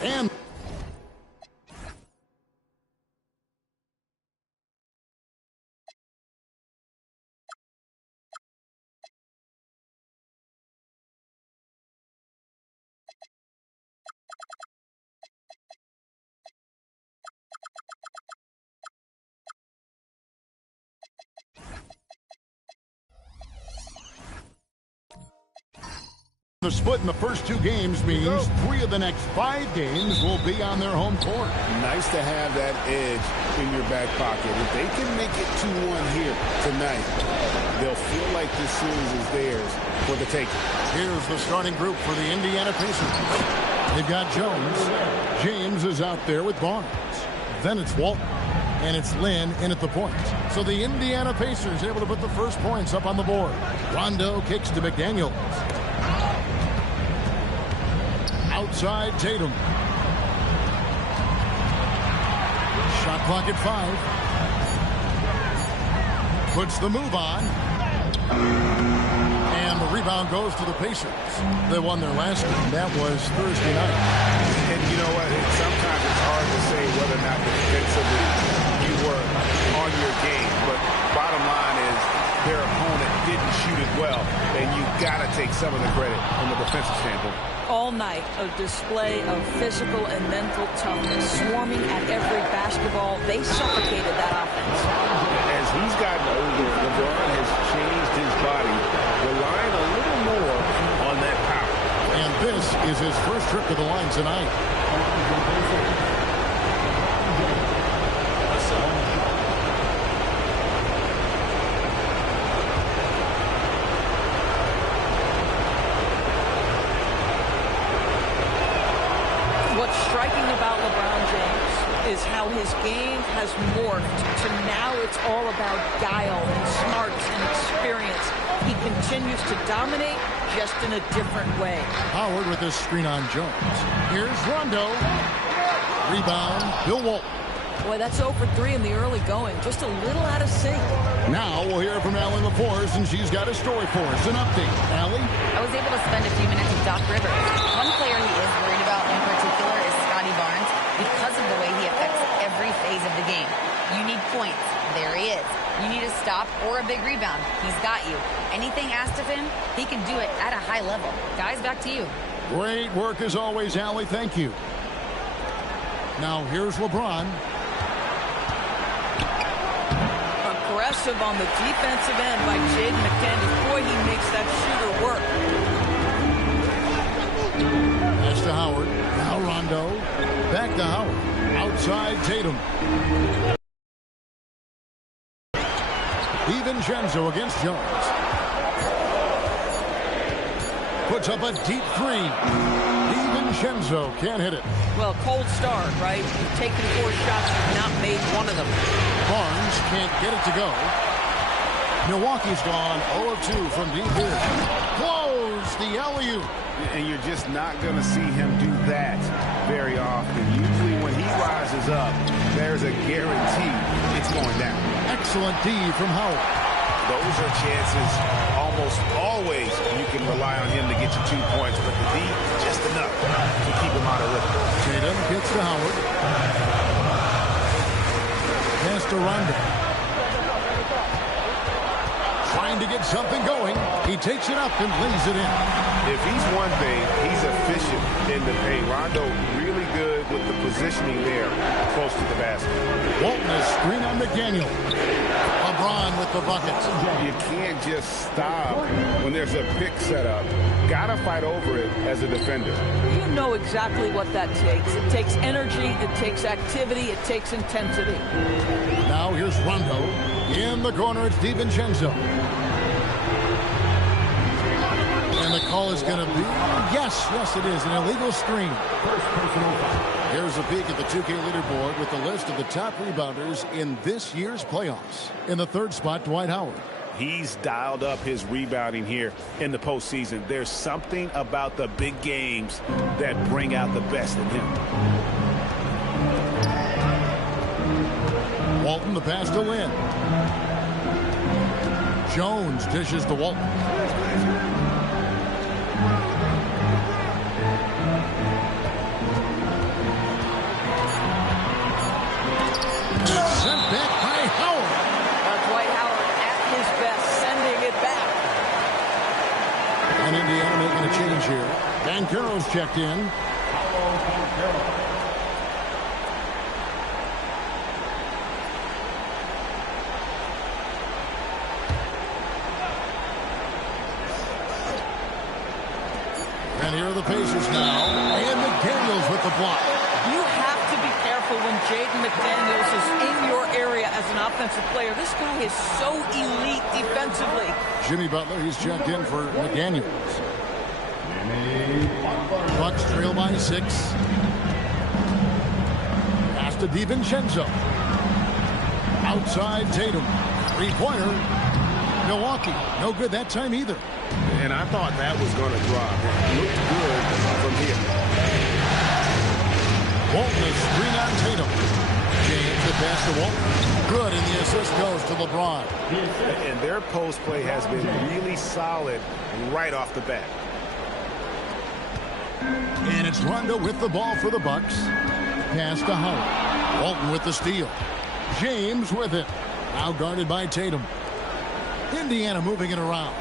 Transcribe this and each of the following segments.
And the split in the first 2 games means 3 of the next 5 games will be on their home court. Nice to have that edge in your back pocket. If they can make it 2-1 here tonight, they'll feel like this series is theirs for the taking. Here's the starting group for the Indiana Pacers. They've got Jones. James is out there with Barnes. Then it's Walton. And it's Lynn in at the point. So the Indiana Pacers able to put the first points up on the board. Rondo kicks to McDaniels. Outside Tatum. Shot clock at 5. Puts the move on. And the rebound goes to the Pacers. They won their last game. That was Thursday night. And you know what? Sometimes it's hard to say whether or not defensively you were on your game. But bottom line is their opponent didn't shoot it well. And you got to take some of the credit from the defensive standpoint. All night, a display of physical and mental toughness, swarming at every basketball. They suffocated that offense. As he's gotten older, LeBron has changed his body, relying a little more on that power. And this is his first trip to the line tonight. Is how his game has morphed to now it's all about guile and smarts and experience. He continues to dominate just in a different way. Howard with this screen on Jones. Here's Rondo. Rebound, Bill Walton. Boy, that's 0 for 3 in the early going. Just a little out of sync. Now we'll hear from Allie LaForce, and she's got a story for us. An update. Allie? I was able to spend a few minutes with Doc Rivers. One player he is worried about in particular is Scotty Barnes because of the way he affects every phase of the game. You need points. There he is. You need a stop or a big rebound. He's got you. Anything asked of him, he can do it at a high level. Guys, back to you. Great work as always, Allie. Thank you. Now here's LeBron. Aggressive on the defensive end by Jaden McDaniels. Boy, he makes that shooter work. Pass to Howard. Now Rondo. Back to Howard. Outside Tatum. DiVincenzo against Jones. Puts up a deep 3. DiVincenzo can't hit it. Well, cold start, right? You've taken 4 shots, you've not made one of them. Barnes can't get it to go. Milwaukee's gone 0 of 2 from deep here. Close the alley-oop. And you're just not going to see him do that very often. Usually when he rises up, there's a guarantee it's going down. Excellent D from Howard. Those are chances almost always you can rely on him to get you 2 points, but the D, just enough to keep him out of rhythm. Tatum gets to Howard. Pass to Rondo. Trying to get something going. He takes it up and lays it in. If he's one thing, he's efficient in the paint. Rondo really good with the positioning there close to the basket. Walton is screen on McDaniel. LeBron with the buckets. You can't just stop when there's a pick set up. Got to fight over it as a defender. You know exactly what that takes. It takes energy, it takes activity, it takes intensity. Now here's Rondo. In the corner, it's DiVincenzo. And the call is going to be, yes, it is, an illegal screen. Here's a peek at the 2K leaderboard with the list of the top rebounders in this year's playoffs. In the 3rd spot, Dwight Howard. He's dialed up his rebounding here in the postseason. There's something about the big games that bring out the best in him. Walton, the pass to Lynn. Jones dishes to Walton. And Indiana making a change here. Banchero's checked in. And here are the Pacers now. And McDaniels with the block. You have to be careful when Jaden McDaniels is in your area as an offensive player. This guy is so elite defensively. Jimmy Butler, he's checked in for McDaniels. Bucks trail by 6. Pass to DiVincenzo. Outside Tatum. Three-pointer. Milwaukee. No good that time either. And I thought that was going to drop. It looked good from here. Walton is screen on Tatum. James the pass to Walton. Good, and the assist goes to LeBron. And their post play has been really solid right off the bat. And it's Rondo with the ball for the Bucks. Pass to Howard. Walton with the steal. James with it. Now guarded by Tatum. Indiana moving it around.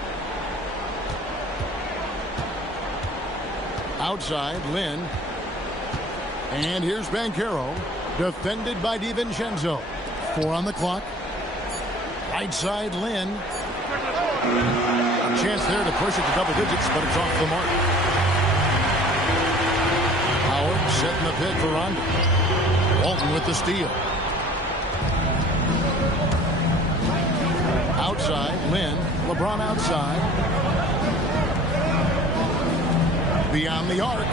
Outside, Lynn. And here's Banchero. Defended by DiVincenzo. 4 on the clock. Right side, Lynn. A chance there to push it to double digits, but it's off the mark. Howard setting the pick for Rondo. Walton with the steal. Outside, Lynn. LeBron outside. Beyond the arc.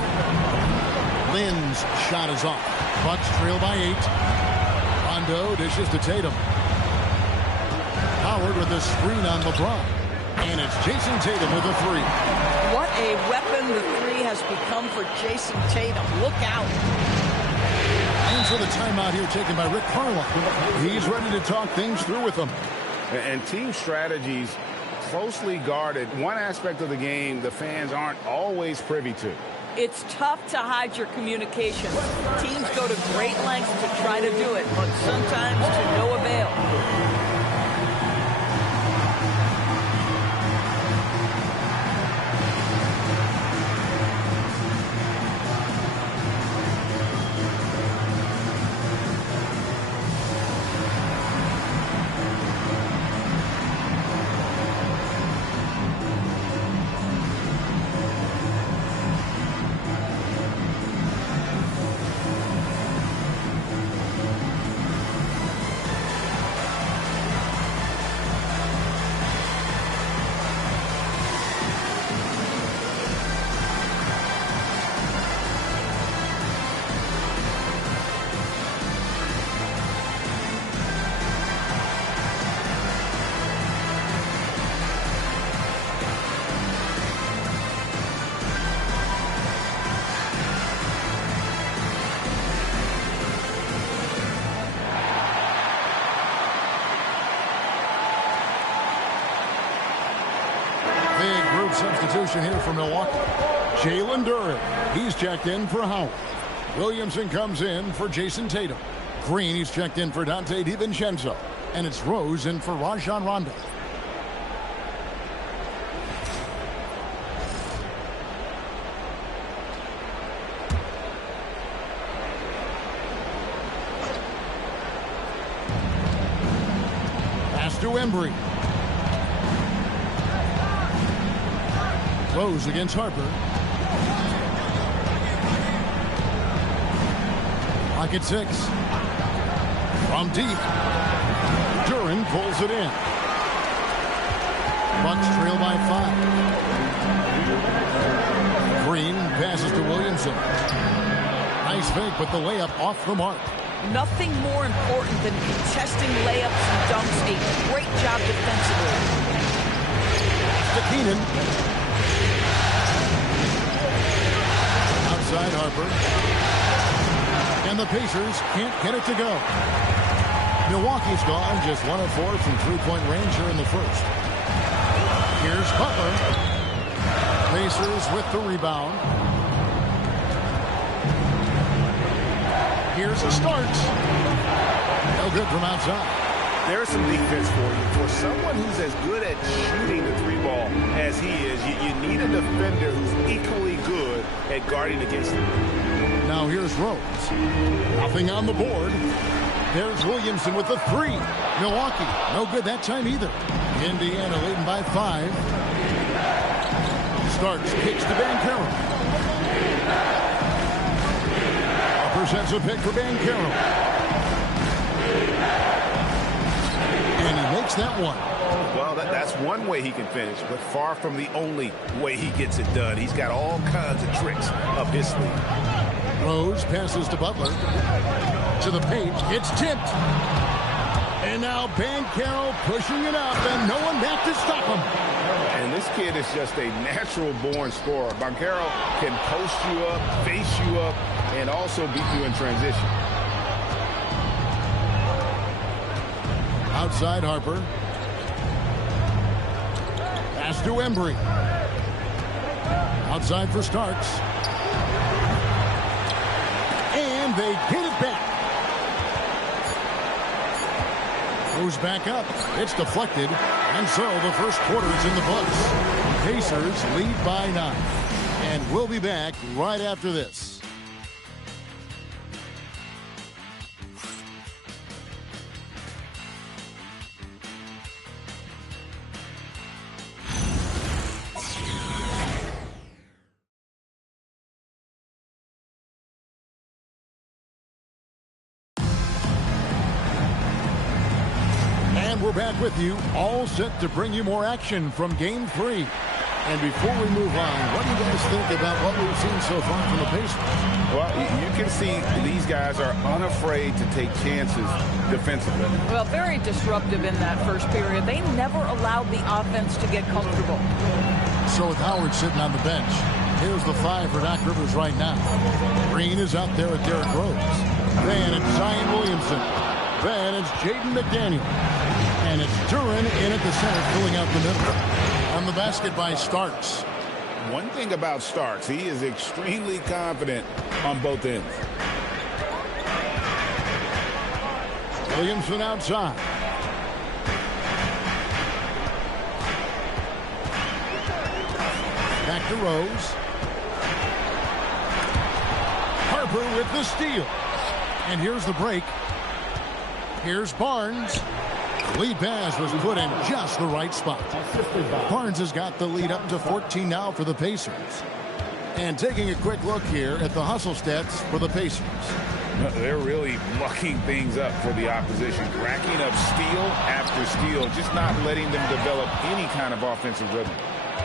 Lynn's shot is off. Bucks trail by 8. Rondo dishes to Tatum. Howard with a screen on LeBron. And it's Jason Tatum with a 3. What a weapon the 3 has become for Jason Tatum. Look out. And so the timeout here taken by Rick Carlisle. He's ready to talk things through with them. And team strategies closely guarded. One aspect of the game the fans aren't always privy to. It's tough to hide your communication. Teams go to great lengths to try to do it, but sometimes to no avail. Substitution here for Milwaukee. Jalen Duren. He's checked in for Howard. Williamson comes in for Jason Tatum. Green, he's checked in for Dante DiVincenzo. And it's Rose in for Rajon Rondo. Pass to Embry. Rose against Harper. Pocket 6. From deep. Duren pulls it in. Bucks trail by 5. Green passes to Williamson. Nice fake, but the layup off the mark. Nothing more important than contesting layups and dunks. A great job defensively. To Keenan. Outside Harper. And the Pacers can't get it to go. Milwaukee's gone just 1 of 4 from three-point range here in the first. Here's Butler. Pacers with the rebound. Here's a start. No good from outside. There's some defense for you. For someone who's as good at shooting the 3 ball as he is, you need him defender who's equally good at guarding against him. Now here's Rose. Nothing on the board. There's Williamson with the three. Milwaukee, no good that time either. Indiana leading by 5. Starks, kicks to Bancaro. Upper sets a pick for Bancaro. And he makes that one. Well, that's one way he can finish, but far from the only way he gets it done. He's got all kinds of tricks up his sleeve. Rose passes to Butler. To the paint. It's tipped. And now Bancaro pushing it up, and no one back to stop him. And this kid is just a natural-born scorer. Bancaro can post you up, face you up, and also beat you in transition. Outside Harper. Pass to Embry. Outside for Starks. And they get it back. Goes back up. It's deflected. And so the first quarter is in the books. Pacers lead by 9. And we'll be back right after this. We're back with you, all set to bring you more action from Game 3. And before we move on, what do you guys think about what we've seen so far from the Pacers? Well, you can see these guys are unafraid to take chances defensively. Well, very disruptive in that first period. They never allowed the offense to get comfortable. So with Howard sitting on the bench, here's the 5 for Doc Rivers right now. Green is out there with Derrick Rose. Then it's Zion Williamson. Then it's Jaden McDaniel. And it's Duren in at the center, filling out the middle. On the basket by Starks. One thing about Starks, he is extremely confident on both ends. Williamson outside. Back to Rose. Harper with the steal. And here's the break. Here's Barnes. Lead pass was put in just the right spot. Barnes has got the lead up to 14 now for the Pacers. And taking a quick look here at the hustle stats for the Pacers. They're really mucking things up for the opposition, racking up steal after steal, just not letting them develop any kind of offensive rhythm.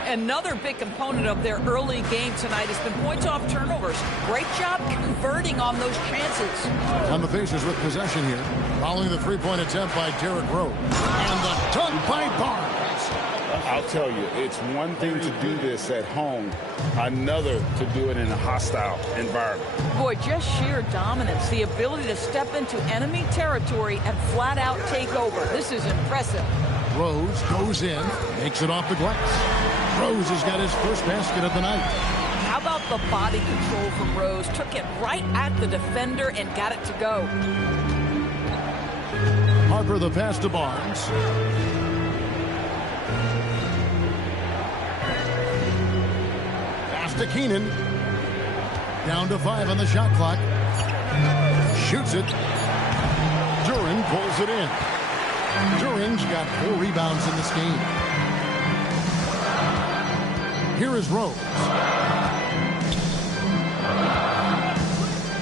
Another big component of their early game tonight has been points off turnovers. Great job converting on those chances. On the Pacers with possession here, following the three-point attempt by Derrick Rose. And the dunk by Barnes. I'll tell you, it's one thing to do this at home, another to do it in a hostile environment. Boy, just sheer dominance, the ability to step into enemy territory and flat out take over. This is impressive. Rose goes in, makes it off the glass. Rose has got his first basket of the night. How about the body control from Rose? Took it right at the defender and got it to go. Harper the pass to Barnes. Pass to Keenan. Down to 5 on the shot clock. Shoots it. Duren pulls it in. Duren's got 4 rebounds in this game. Here is Rose.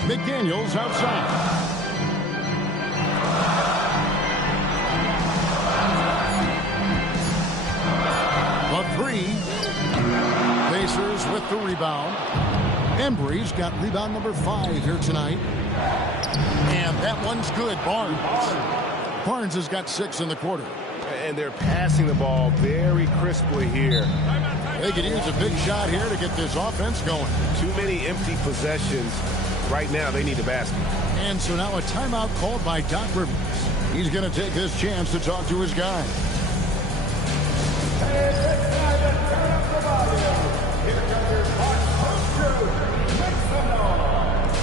McDaniels outside. The 3. Pacers with the rebound. Embry's got rebound number 5 here tonight. And that one's good. Barnes has got 6 in the quarter. And they're passing the ball very crisply here. They could use a big shot here to get this offense going. Too many empty possessions. Right now, they need a basket. And so now a timeout called by Doc Rivers. He's going to take this chance to talk to his guy. Hey, it's time to turn up the volume. Here comes your Fox crew. Make some noise.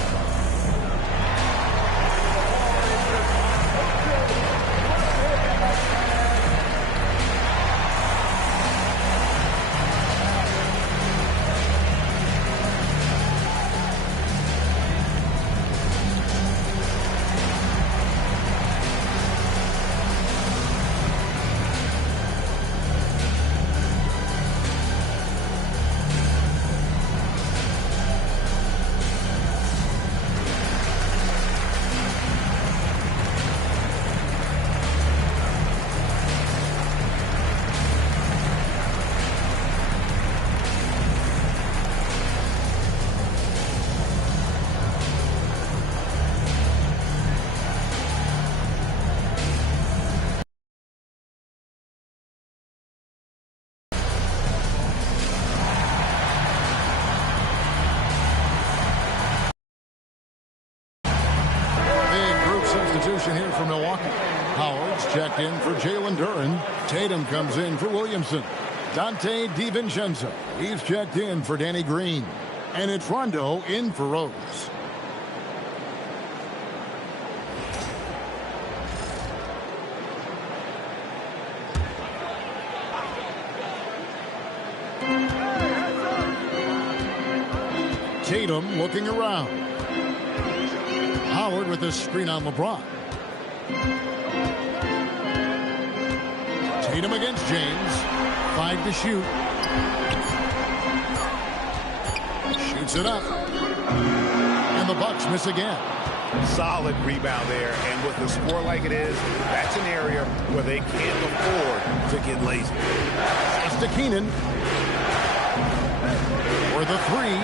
checked in for Jalen Duren. Tatum comes in for Williamson. Dante DiVincenzo, he's checked in for Danny Green. And it's Rondo in for Rose. Tatum looking around. Howard with his screen on LeBron. Tatum against James. 5 to shoot. Shoots it up. And the Bucks miss again. Solid rebound there. And with the score like it is, that's an area where they can't afford to get lazy. It's to Keenan. For the three.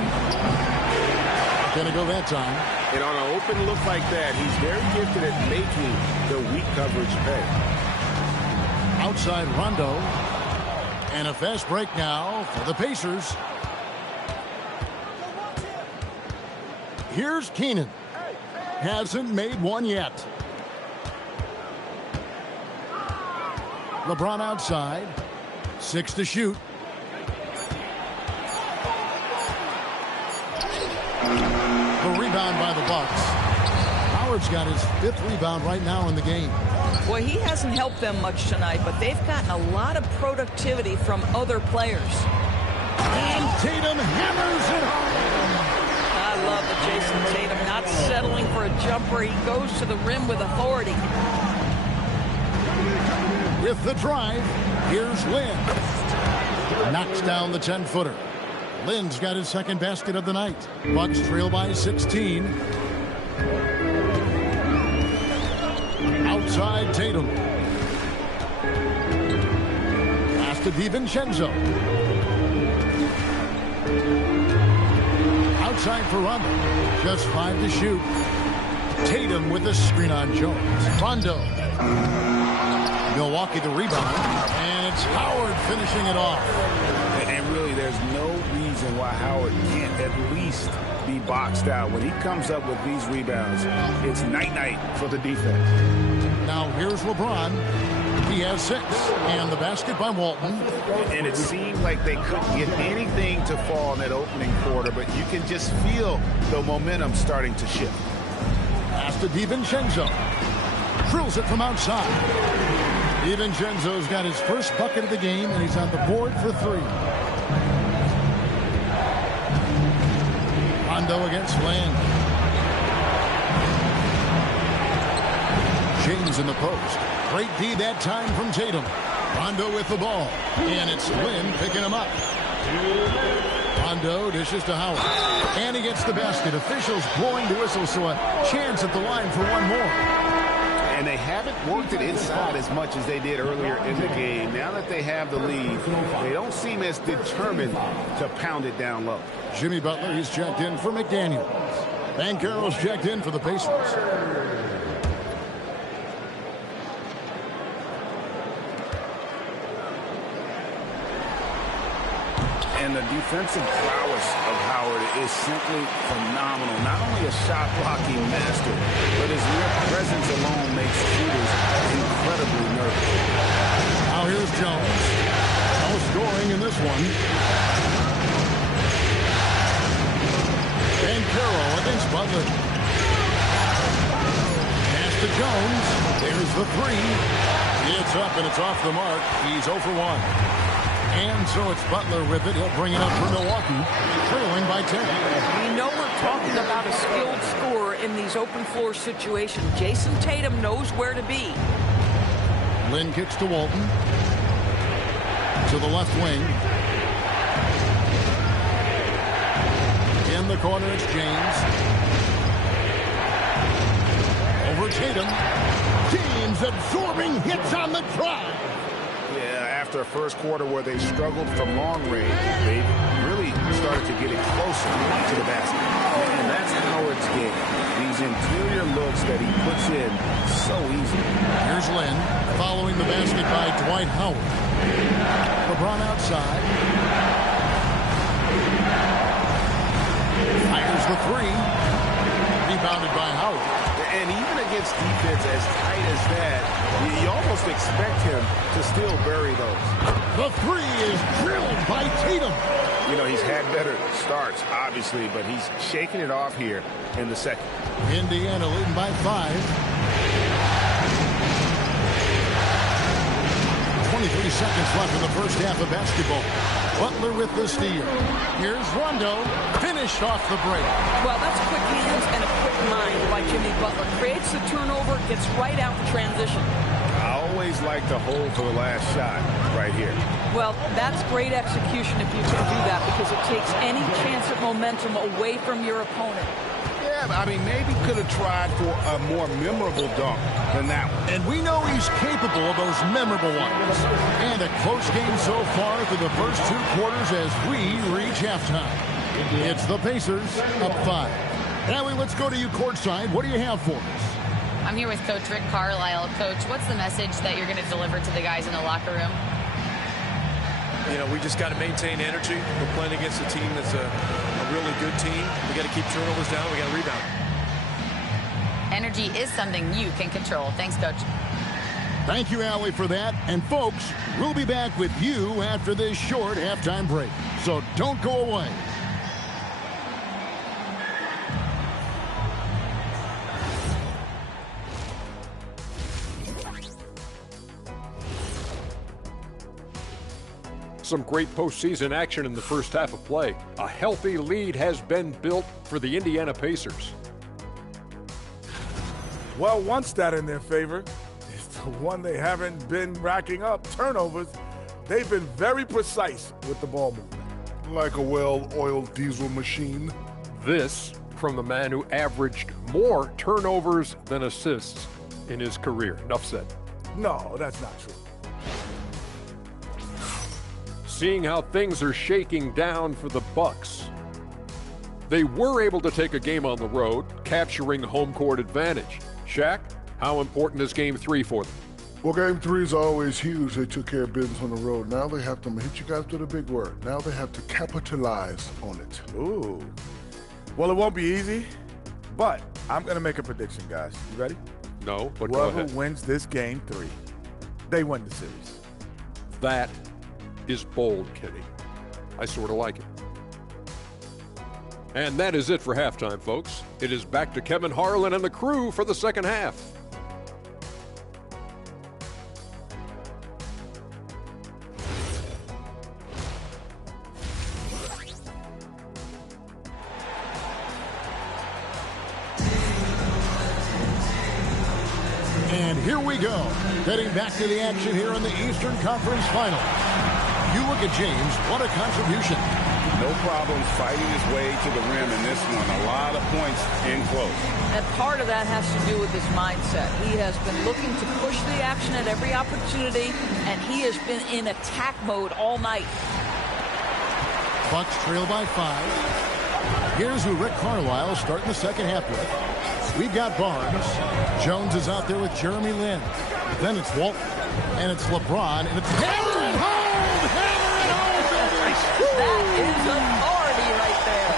Gonna go that time. And on an open look like that, he's very gifted at making the weak coverage pay. Outside Rondo. And a fast break now for the Pacers. Here's Keenan. Hasn't made one yet. LeBron outside. 6 to shoot. The rebound by the Bucks. Howard's got his 5th rebound right now in the game. Well, he hasn't helped them much tonight, but they've gotten a lot of productivity from other players. And Tatum hammers it home. I love the Jason Tatum not settling for a jumper. He goes to the rim with authority. With the drive, here's Lynn. Knocks down the 10-footer. Lynn's got his 2nd basket of the night. Bucks trail by 16. Outside Tatum. Pass to DiVincenzo. Outside for Rondo. Just 5 to shoot. Tatum with the screen on Jones. Rondo. Milwaukee the rebound. And it's Howard finishing it off. And really, there's no reason why Howard can't at least be boxed out. When he comes up with these rebounds, it's night-night for the defense. Now here's LeBron. He has 6. And the basket by Walton. And it seemed like they couldn't get anything to fall in that opening quarter, but you can just feel the momentum starting to shift. Pass to DiVincenzo. Drills it from outside. DiVincenzo's got his 1st bucket of the game, and he's on the board for 3. Rondo against Land. James in the post. Great D that time from Tatum. Rondo with the ball. And it's Lynn picking him up. Rondo dishes to Howard. And he gets the basket. Officials blowing the whistle, so a chance at the line for one more. And they haven't worked it inside as much as they did earlier in the game. Now that they have the lead, they don't seem as determined to pound it down low. Jimmy Butler, he's checked in for McDaniels. Banchero's checked in for the Pacers. And the defensive prowess of Howard is simply phenomenal. Not only a shot-blocking master, but his mere presence alone makes shooters incredibly nervous. Now here's Jones. No scoring in this one. Banchero against Butler. Pass to Jones. There's the 3. It's up and it's off the mark. He's 0 for 1. And so it's Butler with it. He'll bring it up for Milwaukee, trailing by 10. We know we're talking about a skilled scorer in these open floor situations. Jason Tatum knows where to be. Lynn kicks to Walton. To the left wing. In the corner, it's James. Over Tatum. James absorbing hits on the drive. After a first quarter where they struggled from long range, they really started to get it closer to the basket. And that's Howard's game. These interior looks that he puts in so easy. Here's Lynn following the basket by Dwight Howard. LeBron outside. Fires the 3. Rebounded by Howard. And even against defense as tight as that, you almost expect him to still bury those. The three is drilled by Tatum. You know, he's had better starts, obviously, but he's shaking it off here in the second. Indiana leading by 5. 23 seconds left in the first half of basketball. Butler with the steal. Here's Rondo, finished off the break. Well, that's quick hands and a quick mind by Jimmy Butler. Creates the turnover, gets right out in transition. I always like to hold for the last shot right here. Well, that's great execution if you can do that, because it takes any chance of momentum away from your opponent. Yeah, I mean, maybe could have tried for a more memorable dunk than that one. And we know he's capable of those memorable ones. And a close game so far through the first 2 quarters as we reach halftime. It's the Pacers up 5. Allie, let's go to you courtside. What do you have for us? I'm here with Coach Rick Carlisle. Coach, what's the message that you're going to deliver to the guys in the locker room? You know, we just got to maintain energy. We're playing against a team that's a really good team. We got to keep turnovers down. We got to rebound. Energy is something you can control. Thanks, Coach. Thank you, Allie, for that. And folks, we'll be back with you after this short halftime break. So don't go away. Some great postseason action in the first half of play. A healthy lead has been built for the Indiana Pacers. Well, one stat in their favor is the one they haven't been racking up, turnovers. They've been very precise with the ball movement. Like a well-oiled diesel machine. This from the man who averaged more turnovers than assists in his career. Enough said. No, that's not true. Seeing how things are shaking down for the Bucks. They were able to take a game on the road, capturing home court advantage. Shaq, how important is Game 3 for them? Well, Game 3 is always huge. They took care of business on the road. Now they have to hit you guys with a big word. Now they have to capitalize on it. Ooh. Well, it won't be easy, but I'm going to make a prediction, guys. You ready? No, but go Whoever ahead. wins this Game 3, they win the series. That is bold, Kenny. I sort of like it. And that is it for halftime, folks. It is back to Kevin Harlan and the crew for the second half. And here we go. Heading back to the action here in the Eastern Conference Finals. You look at James, what a contribution. No problem fighting his way to the rim in this one. A lot of points in close. And part of that has to do with his mindset. He has been looking to push the action at every opportunity, and he has been in attack mode all night. Bucks trail by 5. Here's who Rick Carlisle starting the second half with. We've got Barnes. Jones is out there with Jeremy Lin. Then it's Walton. And it's LeBron. And it's hammer and hold! Hammer and hold, baby! That is authority right there.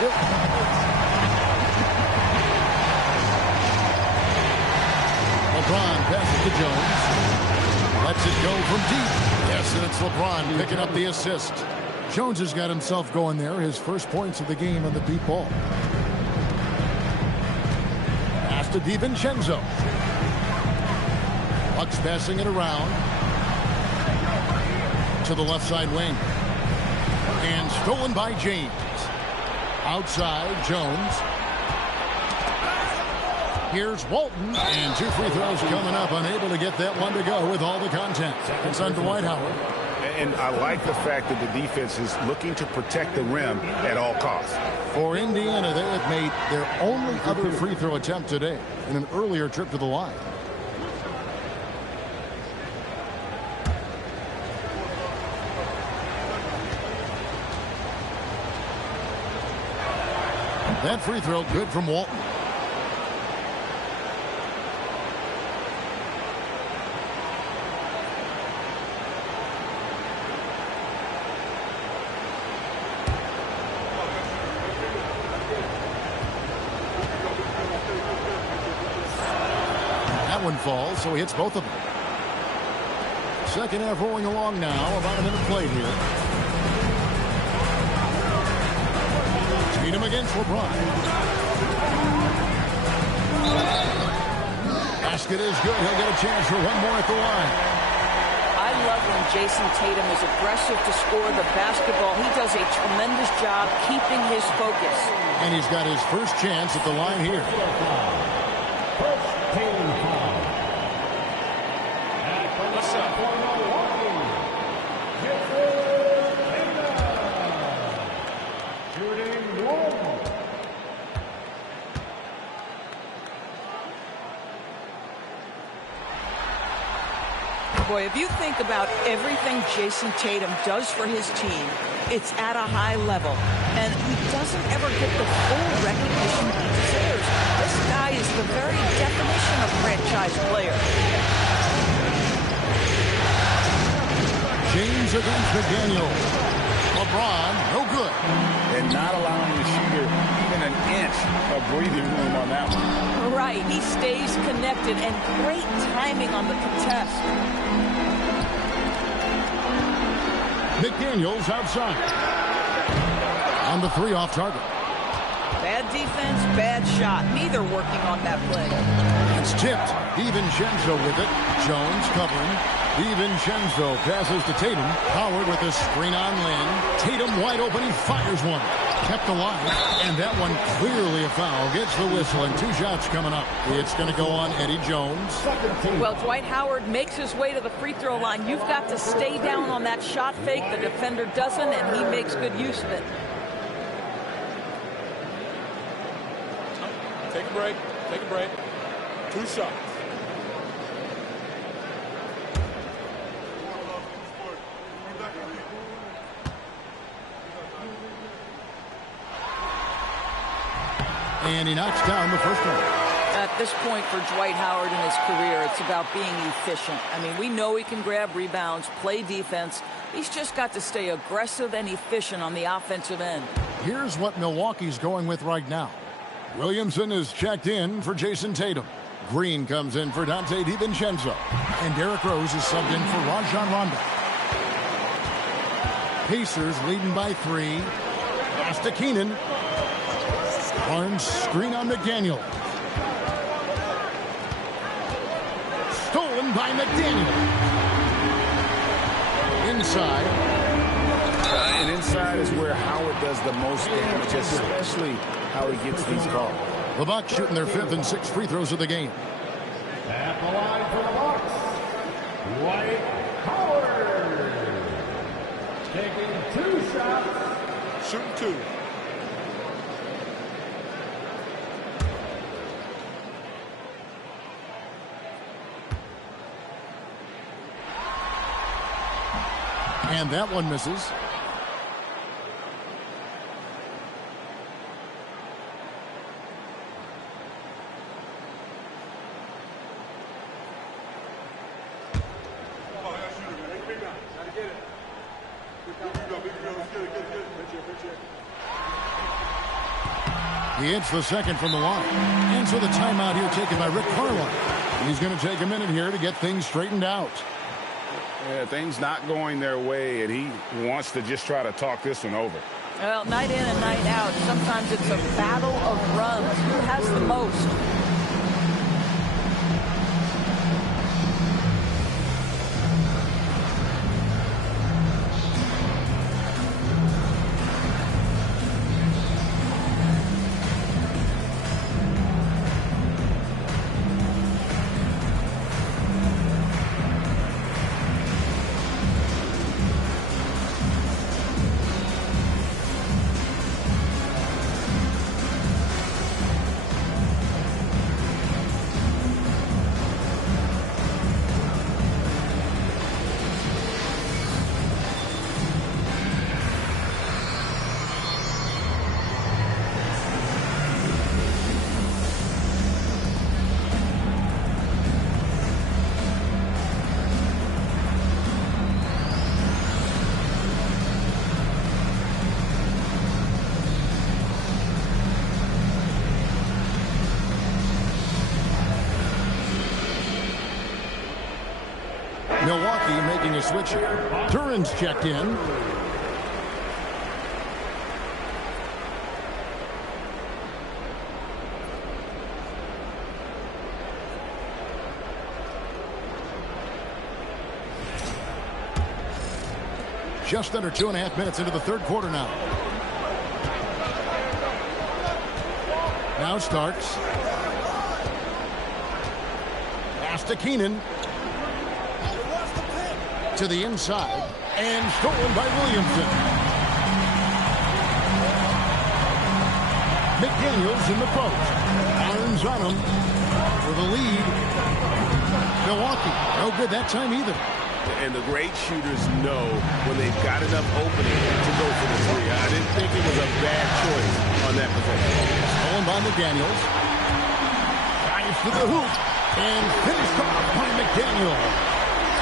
LeBron passes to Jones. Lets it go from deep. Yes, and it's LeBron picking up the assist. Jones has got himself going there. His first points of the game on the deep ball. Pass to DiVincenzo. Bucks passing it around to the left side wing. And stolen by James. Outside, Jones. Here's Walton. And 2 free throws coming up. Unable to get that one to go with all the contact. It's on Dwight Howard. And I like the fact that the defense is looking to protect the rim at all costs. For Indiana, they have made their only other free throw attempt today in an earlier trip to the line. That free throw good from Walton. one falls, so he hits both of them. Second half rolling along now. About a minute played here. Tatum against LeBron. Basket is good. He'll get a chance for one more at the line. I love when Jason Tatum is aggressive to score the basketball. He does a tremendous job keeping his focus. And he's got his first chance at the line here. What's up? Boy, if you think about everything Jason Tatum does for his team, it's at a high level. And he doesn't ever get the full recognition he deserves. This guy is the very definition of franchise player. James against McDaniel. LeBron, no good. And not allowing the shooter even an inch of breathing room on that one. Right, he stays connected, and great timing on the contest. McDaniels outside. On the three off target. Bad defense, bad shot. Neither working on that play. It's tipped. DiVincenzo with it. Jones covering. DiVincenzo passes to Tatum. Howard with a screen on Lynn. Tatum wide open. He fires one. Kept alive. And that one clearly a foul. Gets the whistle, and two shots coming up. It's going to go on Eddie Jones. Well, Dwight Howard makes his way to the free throw line. You've got to stay down on that shot fake. The defender doesn't, and he makes good use of it. Take a break. Take a break. 2 shots. And he knocks down the first one. At this point for Dwight Howard in his career, it's about being efficient. I mean, we know he can grab rebounds, play defense. He's just got to stay aggressive and efficient on the offensive end. Here's what Milwaukee's going with right now. Williamson is checked in for Jason Tatum. Green comes in for Dante DiVincenzo. And Derrick Rose is subbed in for Rajon Rondo. Pacers leading by 3. Pass to Keenan. Barnes screen on McDaniel. Stolen by McDaniel. Inside. And inside is where Howard does the most damage, especially how he gets these calls. The Bucks shooting their 5th and 6th free throws of the game. At the line for the Bucks, Dwight Howard. Taking 2 shots. Shooting 2. And that one misses. He hits the second from the line. And so the timeout here taken by Rick Carlisle. He's going to take a minute here to get things straightened out. Yeah, things not going their way, and he wants to just try to talk this one over. Well, night in and night out, sometimes it's a battle of runs. Who has the most? Milwaukee making a switch here. Duran's checked in. Just under 2.5 minutes into the third quarter now. Now Starks. Pass to Keenan. To the inside. And stolen by Williamson. McDaniels in the post. Irons on him for the lead. Milwaukee. No good that time either. And the great shooters know when they've got enough opening to go for the three. I didn't think it was a bad choice on that possession. Stolen by McDaniels. Drives to the hoop. And finished off by McDaniel.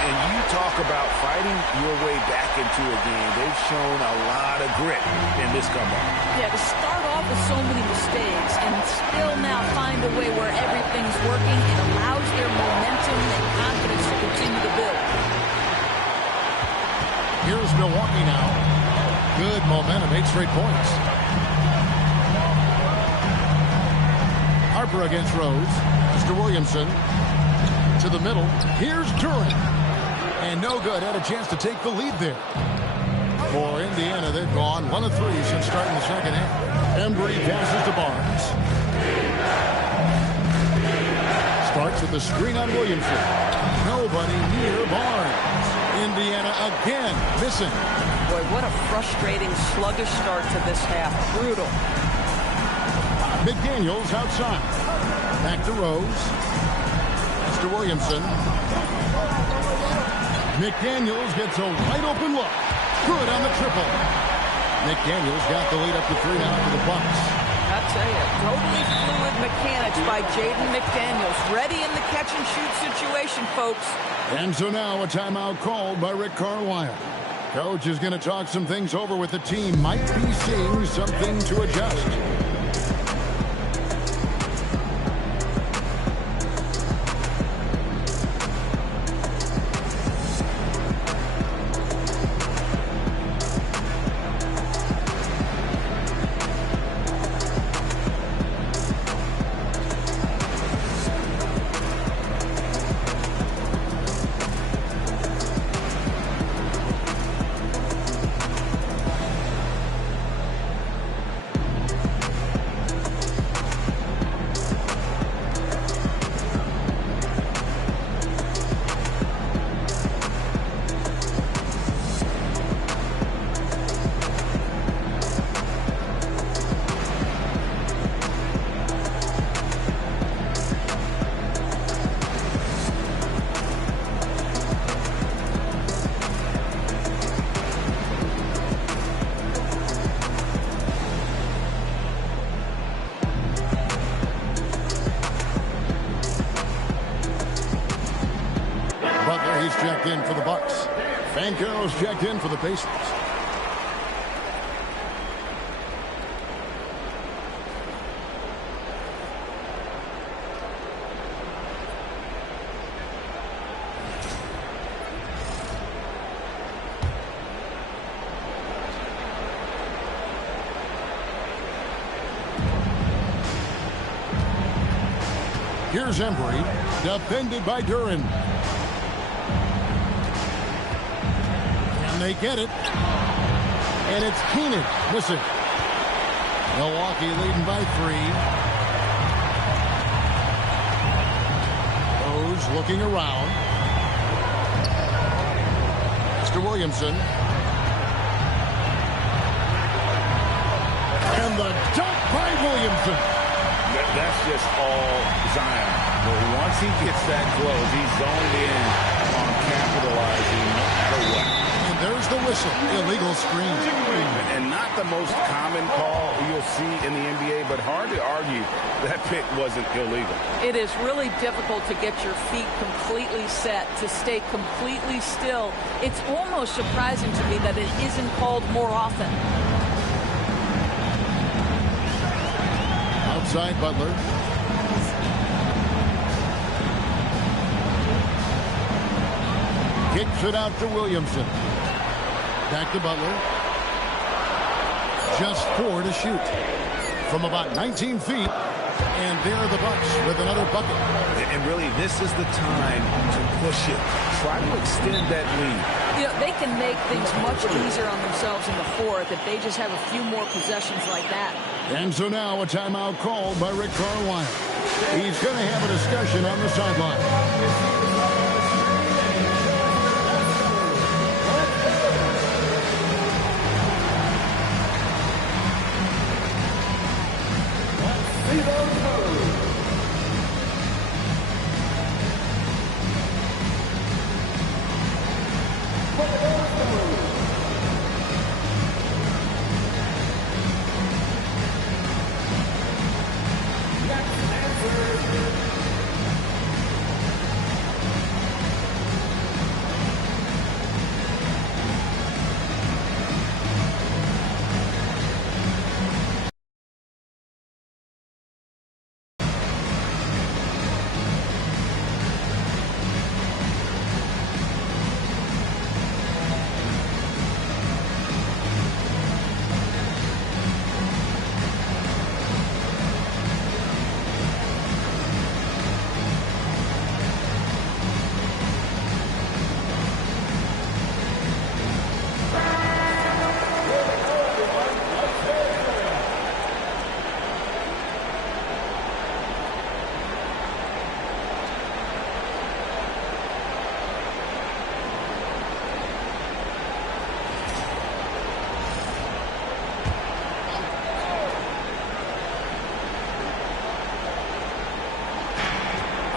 And you talk about fighting your way back into a game. They've shown a lot of grit in this comeback. Yeah, to start off with so many mistakes and still now find a way where everything's working, it allows their momentum and confidence to continue to build. Here's Milwaukee now. Good momentum, 8 straight points. Harper against Rose. Mr. Williamson to the middle. Here's Duran. And no good. Had a chance to take the lead there. For Indiana, they've gone 1 of 3 since starting the second half. Embry passes to Barnes. Starts with the screen on Williamson. Nobody near Barnes. Indiana again missing. Boy, what a frustrating, sluggish start to this half. Brutal. McDaniels outside. Back to Rose. Mr. Williamson. McDaniels gets a wide open look. Good on the triple. McDaniels got the lead up to 3 now for the Bucks. I'll tell you, totally fluid mechanics by Jaden McDaniels. Ready in the catch-and-shoot situation, folks. And so now a timeout called by Rick Carlisle. Coach is going to talk some things over with the team. Might be seeing something to adjust. Checked in for the Bucks. Banchero's checked in for the Pacers. Here's Embry, defended by Duran. They get it. And it's Keenan missing. Milwaukee leading by 3. Rose looking around. Mr. Williamson. And the dunk by Williamson. That's just all Zion. But once he gets that close, he's zoned in on capitalizing no matter what. There's the whistle. Illegal screen. And not the most common call you'll see in the NBA, but hard to argue that pick wasn't illegal. It is really difficult to get your feet completely set, to stay completely still. It's almost surprising to me that it isn't called more often. Outside Butler. Kicks it out to Williamson. Back to Butler. Just 4 to shoot. From about 19 feet. And there are the Bucks with another bucket. And really, this is the time to push it. Try to extend that lead. You know, they can make things much easier on themselves in the fourth if they just have a few more possessions like that. And so now a timeout called by Rick Carlisle. He's going to have a discussion on the sideline.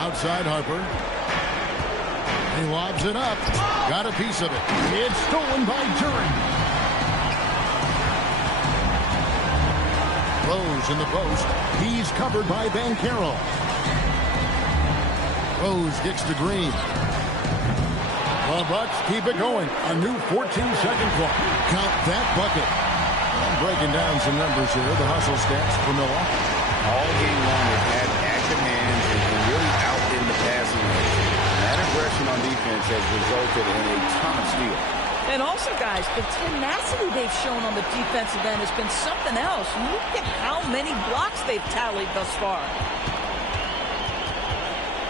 Outside Harper. He lobs it up. Got a piece of it. It's stolen by Duran. Rose in the post. He's covered by Banchero. Rose gets to Green. The Bucks keep it going. A new 14-second clock. Count that bucket. I'm breaking down some numbers here. The hustle stats for Milwaukee. All game long, they've had active hands and been really out in the passing range. That aggression on defense has resulted in a ton of steals. And also, guys, the tenacity they've shown on the defensive end has been something else. Look at how many blocks they've tallied thus far.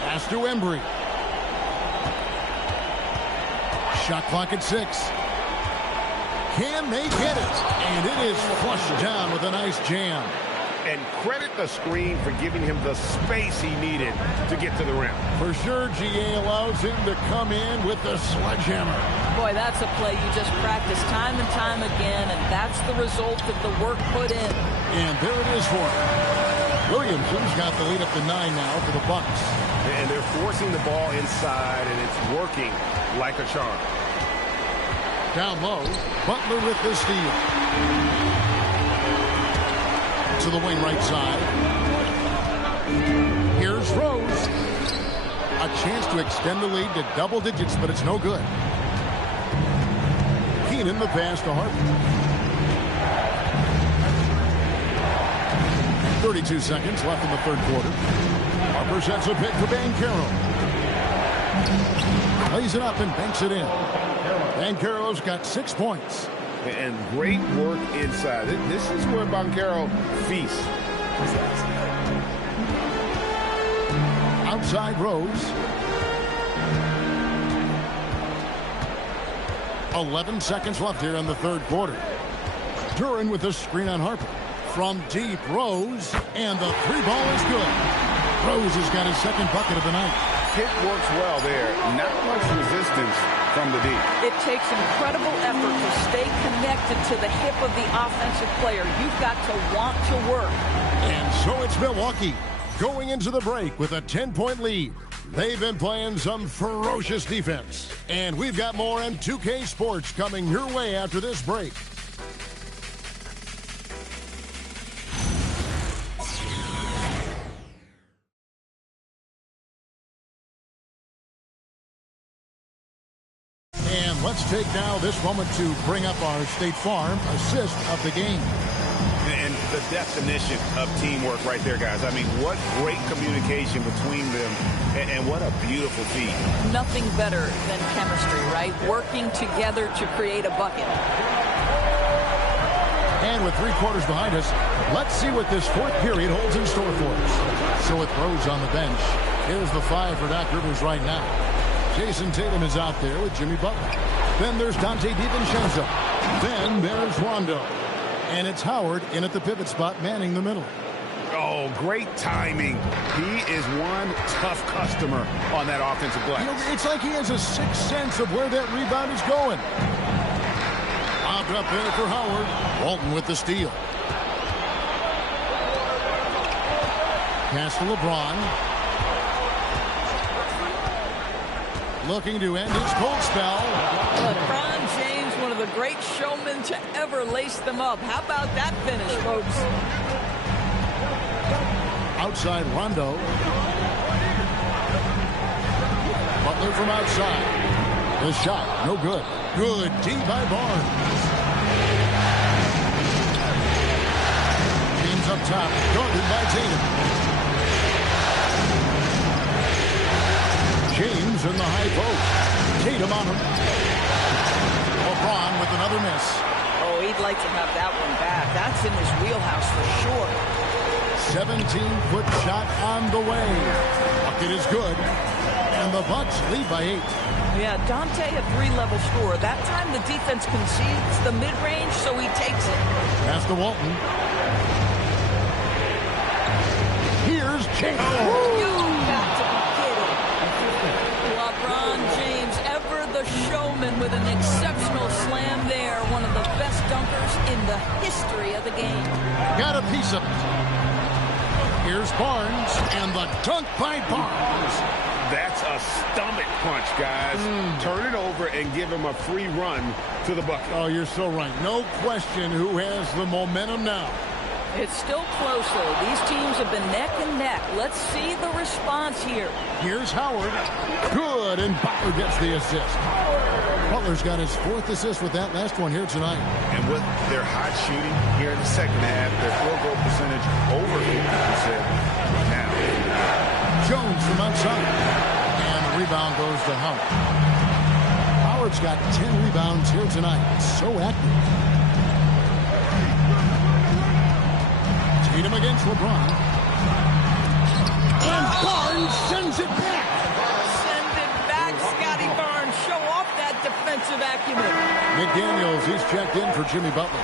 Pass to Embry. Shot clock at 6. Can they get it? And it is flushed down with a nice jam. And credit the screen for giving him the space he needed to get to the rim. For sure, GA allows him to come in with the sledgehammer. Boy, that's a play you just practice time and time again, and that's the result of the work put in. And there it is for him. Williamson's got the lead up to 9 now for the Bucks. And they're forcing the ball inside, and it's working like a charm. Down low, Butler with the steal. To the wing right side. Here's Rose. A chance to extend the lead to double digits, but it's no good. Keenan the pass to Harper. 32 seconds left in the third quarter. Harper sets a pick for Banchero. Lays it up and banks it in. Banchero's got 6 points. And great work inside. This is where Banchero feasts. Outside Rose. 11 seconds left here in the third quarter. Duran with the screen on Harper. From deep, Rose. And the 3-ball is good. Rose has got his second bucket of the night. Pick works well there. Not much resistance from the deep. It takes incredible effort to stay connected to the hip of the offensive player. You've got to want to work. And so it's Milwaukee going into the break with a 10-point lead. They've been playing some ferocious defense. And we've got more on 2K Sports coming your way after this break. And let's take now this moment to bring up our State Farm assist of the game. And the definition of teamwork right there, guys. I mean, what great communication between them, and what a beautiful feat. Nothing better than chemistry, right? Working together to create a bucket. And with 3 quarters behind us, let's see what this fourth period holds in store for us. So with Rose on the bench, here's the 5 for Doc Rivers right now. Jason Tatum is out there with Jimmy Butler. Then there's Dante DiVincenzo. Then there's Rondo. And it's Howard in at the pivot spot, manning the middle. Oh, great timing. He is one tough customer on that offensive glass. You know, it's like he has a sixth sense of where that rebound is going. Lobbed up there for Howard. Walton with the steal. Pass to LeBron. Looking to end his cold spell. LeBron James, one of the great showmen to ever lace them up. How about that finish, folks? Outside Rondo. Butler from outside. The shot, no good. Good D by Barnes. James up top, guarded by Tatum. James in the high post. Tatum on him. LeBron with another miss. Oh, he'd like to have that one back. That's in his wheelhouse for sure. 17-foot shot on the way. Bucket is good. And the Bucks lead by 8. Yeah, Dante, a 3-level scorer. That time the defense concedes the mid-range, so he takes it. Pass to Walton. Here's James. You got to be kidding. LeBron James, ever the showman with an exceptional slam there. One of the best dunkers in the history of the game. Got a piece of it. Here's Barnes, and the dunk by Barnes. That's a stomach punch, guys. Turn it over and give him a free run to the bucket. Oh, you're so right. No question who has the momentum now. It's still close, though. These teams have been neck and neck. Let's see the response here. Here's Howard. Good, and Butler gets the assist. Butler's got his 4th assist with that last one here tonight. And with their hot shooting here in the second half, their field goal percentage over 50% now. Jones from outside. And the rebound goes to Howard. Howard's got 10 rebounds here tonight. So active. Tatum against LeBron. And Barnes sends it back. Send it back, Scotty Barnes. Show off that defensive acumen. McDaniels, he's checked in for Jimmy Butler.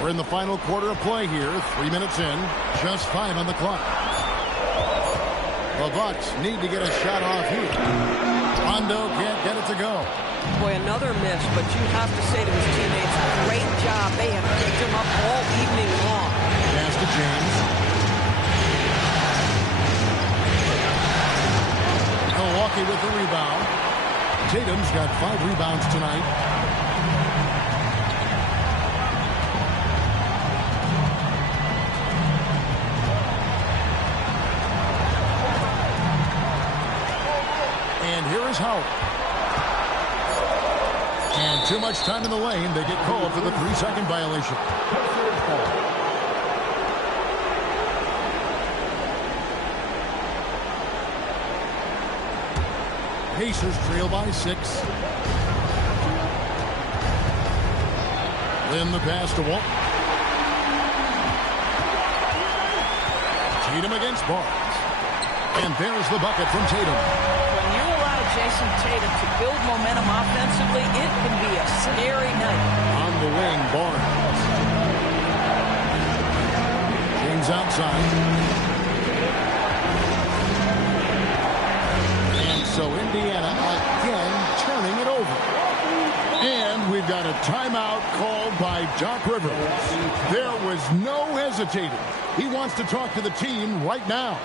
We're in the final quarter of play here. 3 minutes in. Just 5 on the clock. The Bucks need to get a shot off here. Rondo can't get it to go. Boy, another miss, but you have to say to his teammates, great job. They have picked him up all evening long. Pass to James. Milwaukee with the rebound. Tatum's got 5 rebounds tonight. And here is Howard. And too much time in the lane. They get called for the 3-second violation. Pacers trail by 6. Then the pass to Walton. Tatum against Barnes. And there's the bucket from Tatum. When you allow Jason Tatum to build momentum offensively, it can be a scary night. On the wing, Barnes. James outside. And so Indiana again turning it over. And we've got a timeout called by Doc Rivers. There was no hesitating. He wants to talk to the team right now.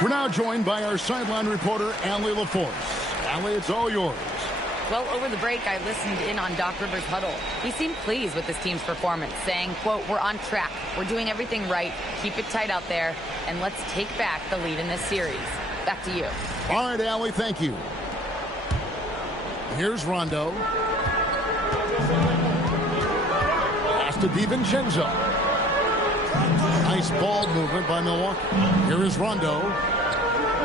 We're now joined by our sideline reporter, Allie LaForce. Allie, it's all yours. Well, over the break, I listened in on Doc Rivers' huddle. He seemed pleased with his team's performance, saying, quote, "We're on track. We're doing everything right. Keep it tight out there, and let's take back the lead in this series." Back to you. All right, Allie, thank you. Here's Rondo. Pass to DiVincenzo. Nice ball movement by Milwaukee. Here is Rondo.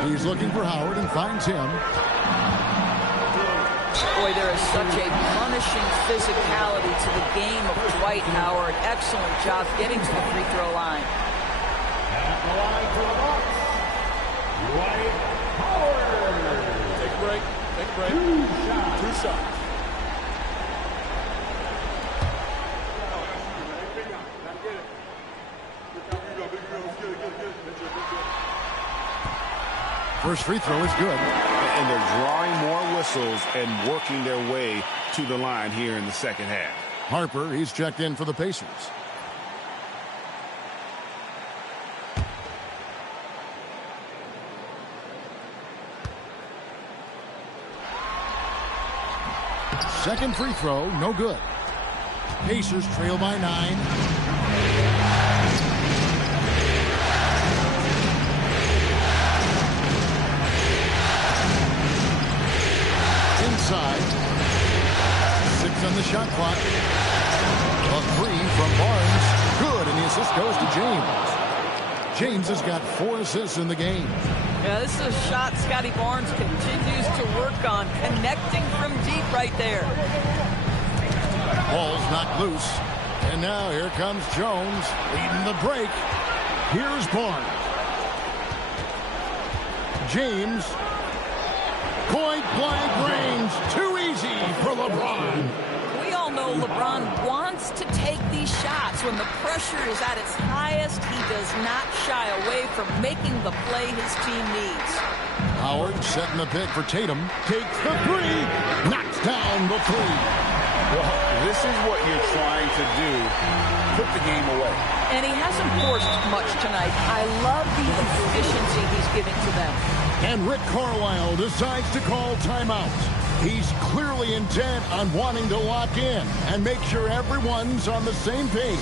He's looking for Howard and finds him. Boy, there is such a punishing physicality to the game of Dwight Howard. Excellent job getting to the free throw line. At the line for the Bucks, Dwight Howard. Take a break. Take a break. Two shots. First free throw is good. And they're drawing more whistles and working their way to the line here in the second half. Harper, he's checked in for the Pacers. Second free throw, no good. Pacers trail by 9. Inside. 6 on the shot clock. A 3 from Barnes. Good, and the assist goes to James. James has got 4 assists in the game. Yeah, this is a shot Scotty Barnes continues to work on, connecting from deep right there. Ball's knocked loose. And now here comes Jones leading the break. Here's Barnes. James. Point blank range. Too easy for LeBron. We all know LeBron wants to take these shots. When the pressure is at its highest, he does not shy away from making the play his team needs. Howard setting the pick for Tatum. Takes the 3. Knocks down the 3. Well, this is what you're trying to do. Put the game away. And he hasn't forced much tonight. I love the efficiency he's giving to them. And Rick Carlisle decides to call timeout. He's clearly intent on wanting to lock in and make sure everyone's on the same page.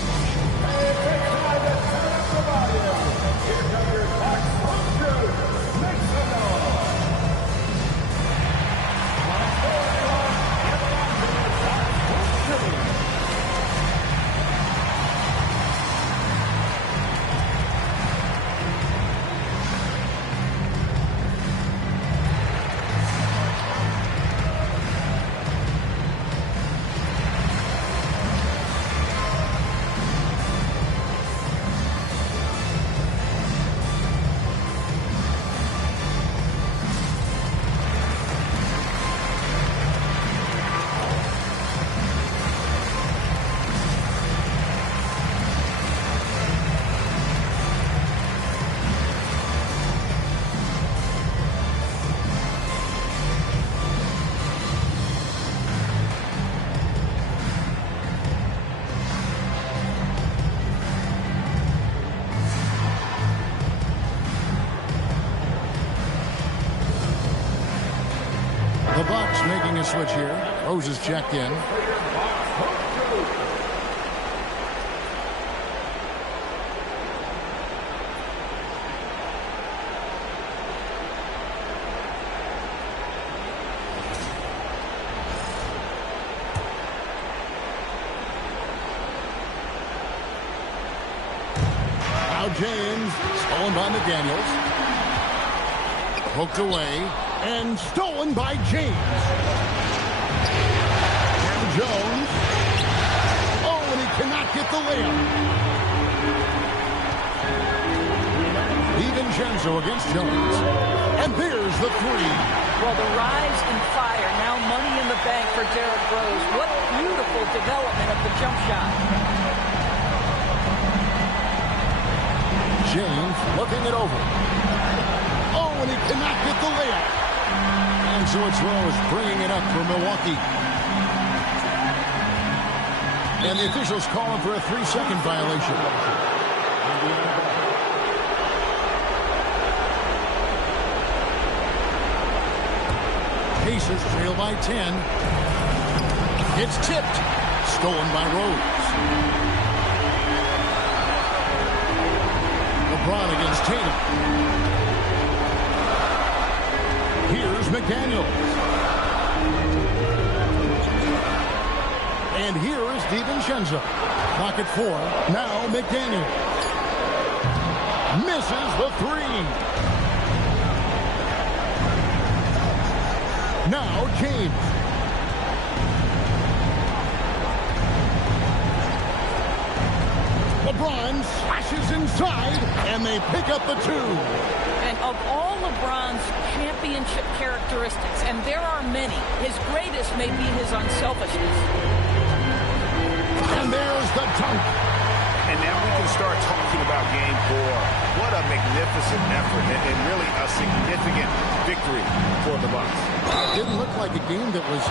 The Bucks making a switch here. Rose is checked in. Now James, stolen by McDaniels. Hooked away. And stolen by James. And Jones. Oh, and he cannot get the layup. DiVincenzo against Jones. And there's the 3. Well, the rise and fire, now money in the bank for Derrick Rose. What beautiful development of the jump shot. James looking it over. Oh, and he cannot get the layup. And so it's Rose bringing it up for Milwaukee. And the officials calling for a 3-second violation. Pacers trail by 10. It's tipped. Stolen by Rose. LeBron against Tatum. Here's McDaniels. And here is DiVincenzo. Clock at 4. Now McDaniels. Misses the three. Now James. LeBron slashes inside, and they pick up the two. And of all LeBron's championship characteristics, and there are many, his greatest may be his unselfishness. And there's the dunk. And now we can start talking about Game 4. What a magnificent effort and really a significant victory for the Bucks. It didn't look like a game that was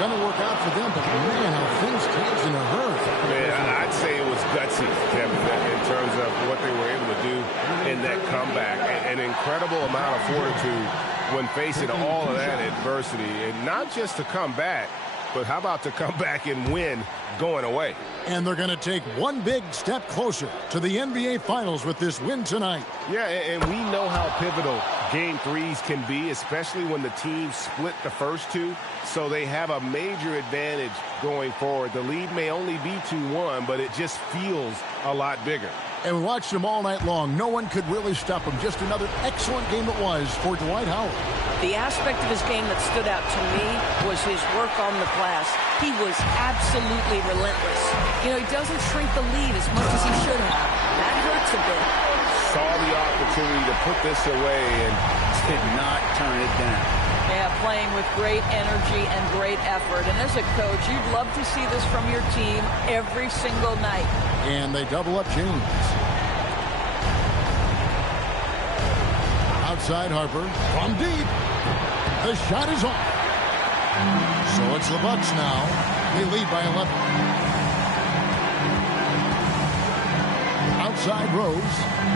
going to work out for them, but man, how things changed in a hurry. Yeah, I'd say it was gutsy, Kevin, in terms of what they were able to do in that comeback. An incredible amount of fortitude when facing all of that adversity. And not just to come back, but how about to come back and win going away? And they're going to take one big step closer to the NBA Finals with this win tonight. Yeah, and we know how pivotal Game 3s can be, especially when the teams split the first two. So they have a major advantage going forward. The lead may only be 2-1, but it just feels a lot bigger. And we watched him all night long. No one could really stop him. Just another excellent game it was for Dwight Howard. The aspect of his game that stood out to me was his work on the glass. He was absolutely relentless. You know, he doesn't shrink the lead as much as he should have. That hurts a bit. Saw the opportunity to put this away and did not turn it down. Yeah, playing with great energy and great effort. And as a coach, you'd love to see this from your team every single night. And they double up James. Outside Harper from deep. The shot is off. So it's the Bucks now. They lead by 11. Outside Rose.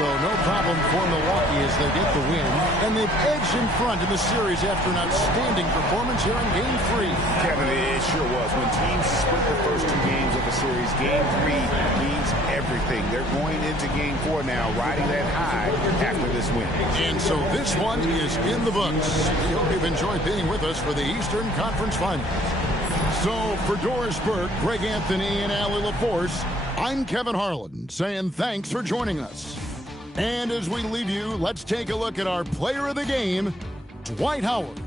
So no problem for Milwaukee as they get the win. And they've edged in front in the series after an outstanding performance here in Game 3. Kevin, it sure was. When teams split the first two games of the series, Game 3 means everything. They're going into Game 4 now, riding that high after this win. And so this one is in the books. We hope you've enjoyed being with us for the Eastern Conference Finals. So for Doris Burke, Greg Anthony, and Allie LaForce, I'm Kevin Harlan saying thanks for joining us. And as we leave you, let's take a look at our player of the game, Dwight Howard.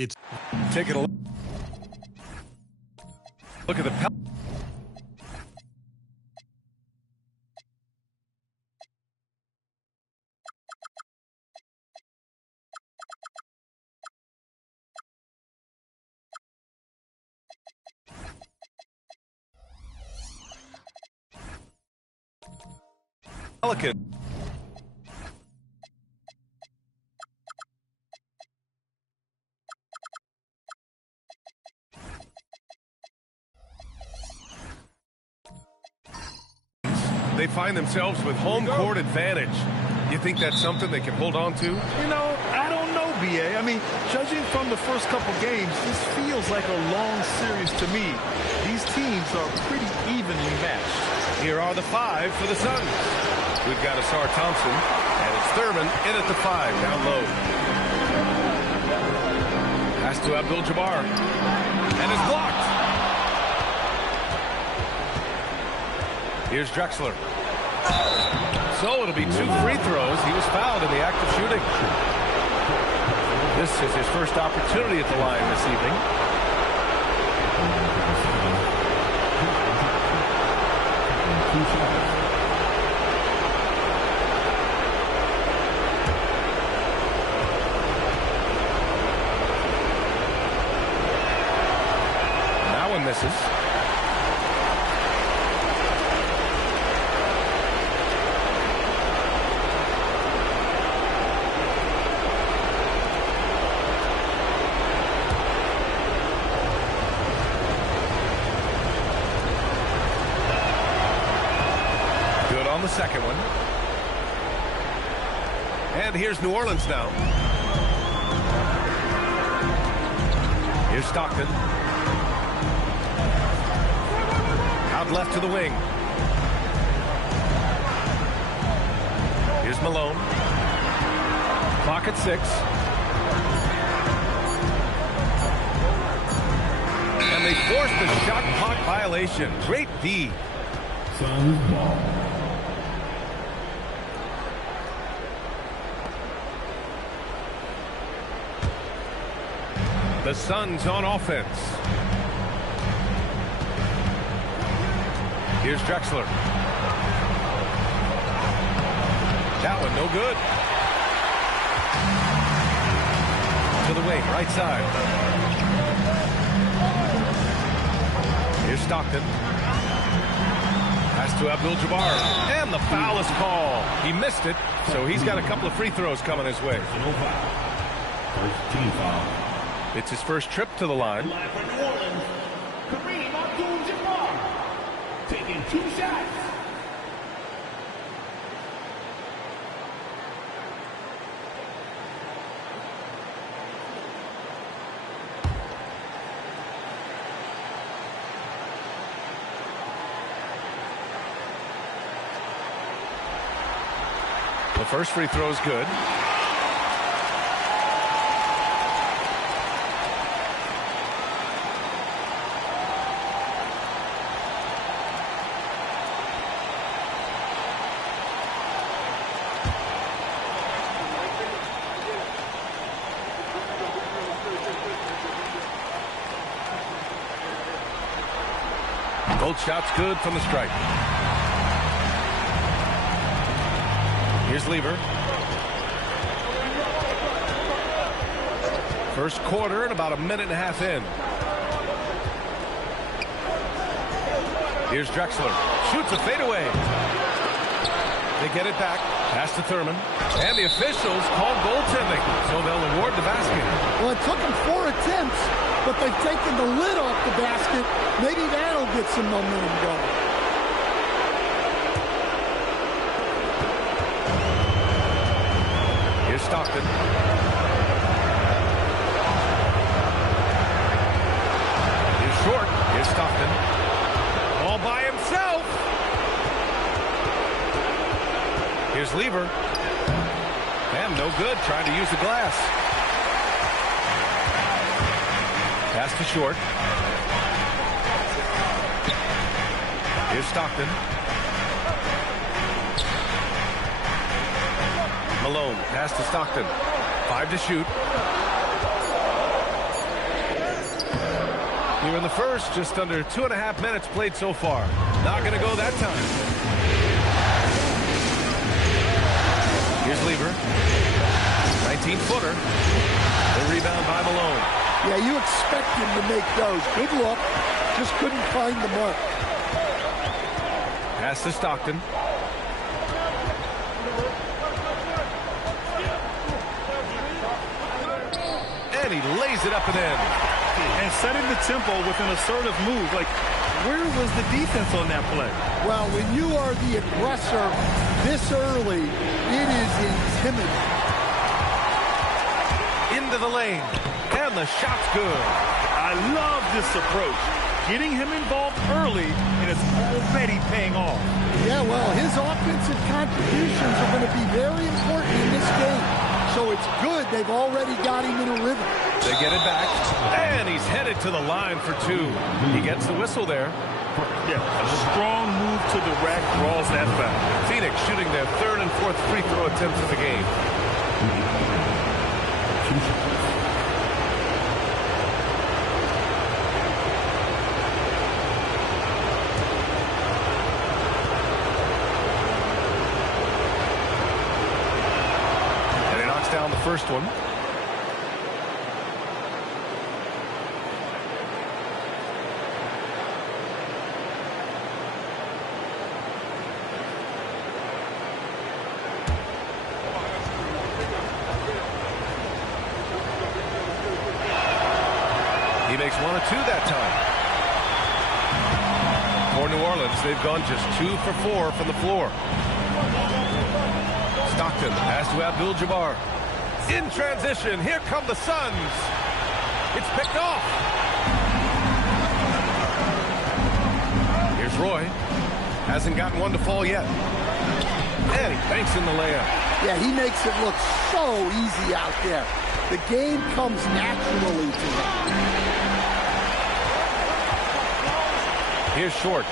It's taking a look at the Pelican. They find themselves with home court advantage. You think that's something they can hold on to? You know, I don't know, B.A. I mean, judging from the first couple games, this feels like a long series to me. These teams are pretty evenly matched. Here are the 5 for the Suns. We've got Asar Thompson, and it's Thurman in at the 5, down low. Pass to Abdul-Jabbar, and it's blocked. Here's Drexler. So it'll be 2 free throws. He was fouled in the act of shooting. This is his first opportunity at the line this evening. That one misses. On the second one. And here's New Orleans now. Here's Stockton. Out left to the wing. Here's Malone. Clock at 6. And they forced the shot clock violation. Great D. Suns ball. The Suns on offense. Here's Drexler. That one no good. To the wing, right side. Here's Stockton. Pass to Abdul-Jabbar. And the foul is called. He missed it, so he's got a couple of free throws coming his way. First team foul. It's his first trip to the line. Line for New Orleans, Kareem Abdul-Jabbar, taking 2 shots. The first free throw is good. Both shots good from the stripe. Here's Lever. First quarter and about a minute and a half in. Here's Drexler. Shoots a fadeaway. They get it back. Pass to Thurman. And the officials call goaltending, so they'll award the basket. Well, it took them 4 attempts, but they've taken the lid off the basket. Maybe that'll get some momentum going. Here's Stockton. Here's Short. Here's Stockton. All by himself. Here's Lever. And no good, trying to use the glass. Pass to Short. Here's Stockton. Malone, pass to Stockton. 5 to shoot. Here in the first, just under 2.5 minutes played so far. Not going to go that time. Here's Lever. 19-footer. The rebound by Malone. Yeah, you expect him to make those. Good look. Just couldn't find the mark. Pass to Stockton. And he lays it up and in. And setting the tempo with an assertive move. Like, where was the defense on that play? Well, when you are the aggressor this early, it is intimidating. Into the lane. And the shot's good. I love this approach. Getting him involved early, and it's already paying off. Yeah, well, his offensive contributions are going to be very important in this game. So it's good they've already got him in a rhythm. They get it back, and he's headed to the line for two. He gets the whistle there. Yeah, a strong move to the rack draws that foul. Phoenix shooting their third and fourth free throw attempts of the game. And he knocks down the first one. He makes 1 of 2 that time. For New Orleans, they've gone just 2 for 4 from the floor. Stockton, pass to Abdul-Jabbar. In transition, here come the Suns. It's picked off. Here's Roy. Hasn't gotten one to fall yet. And he banks in the layup. Yeah, he makes it look so easy out there. The game comes naturally to him. Here's Short.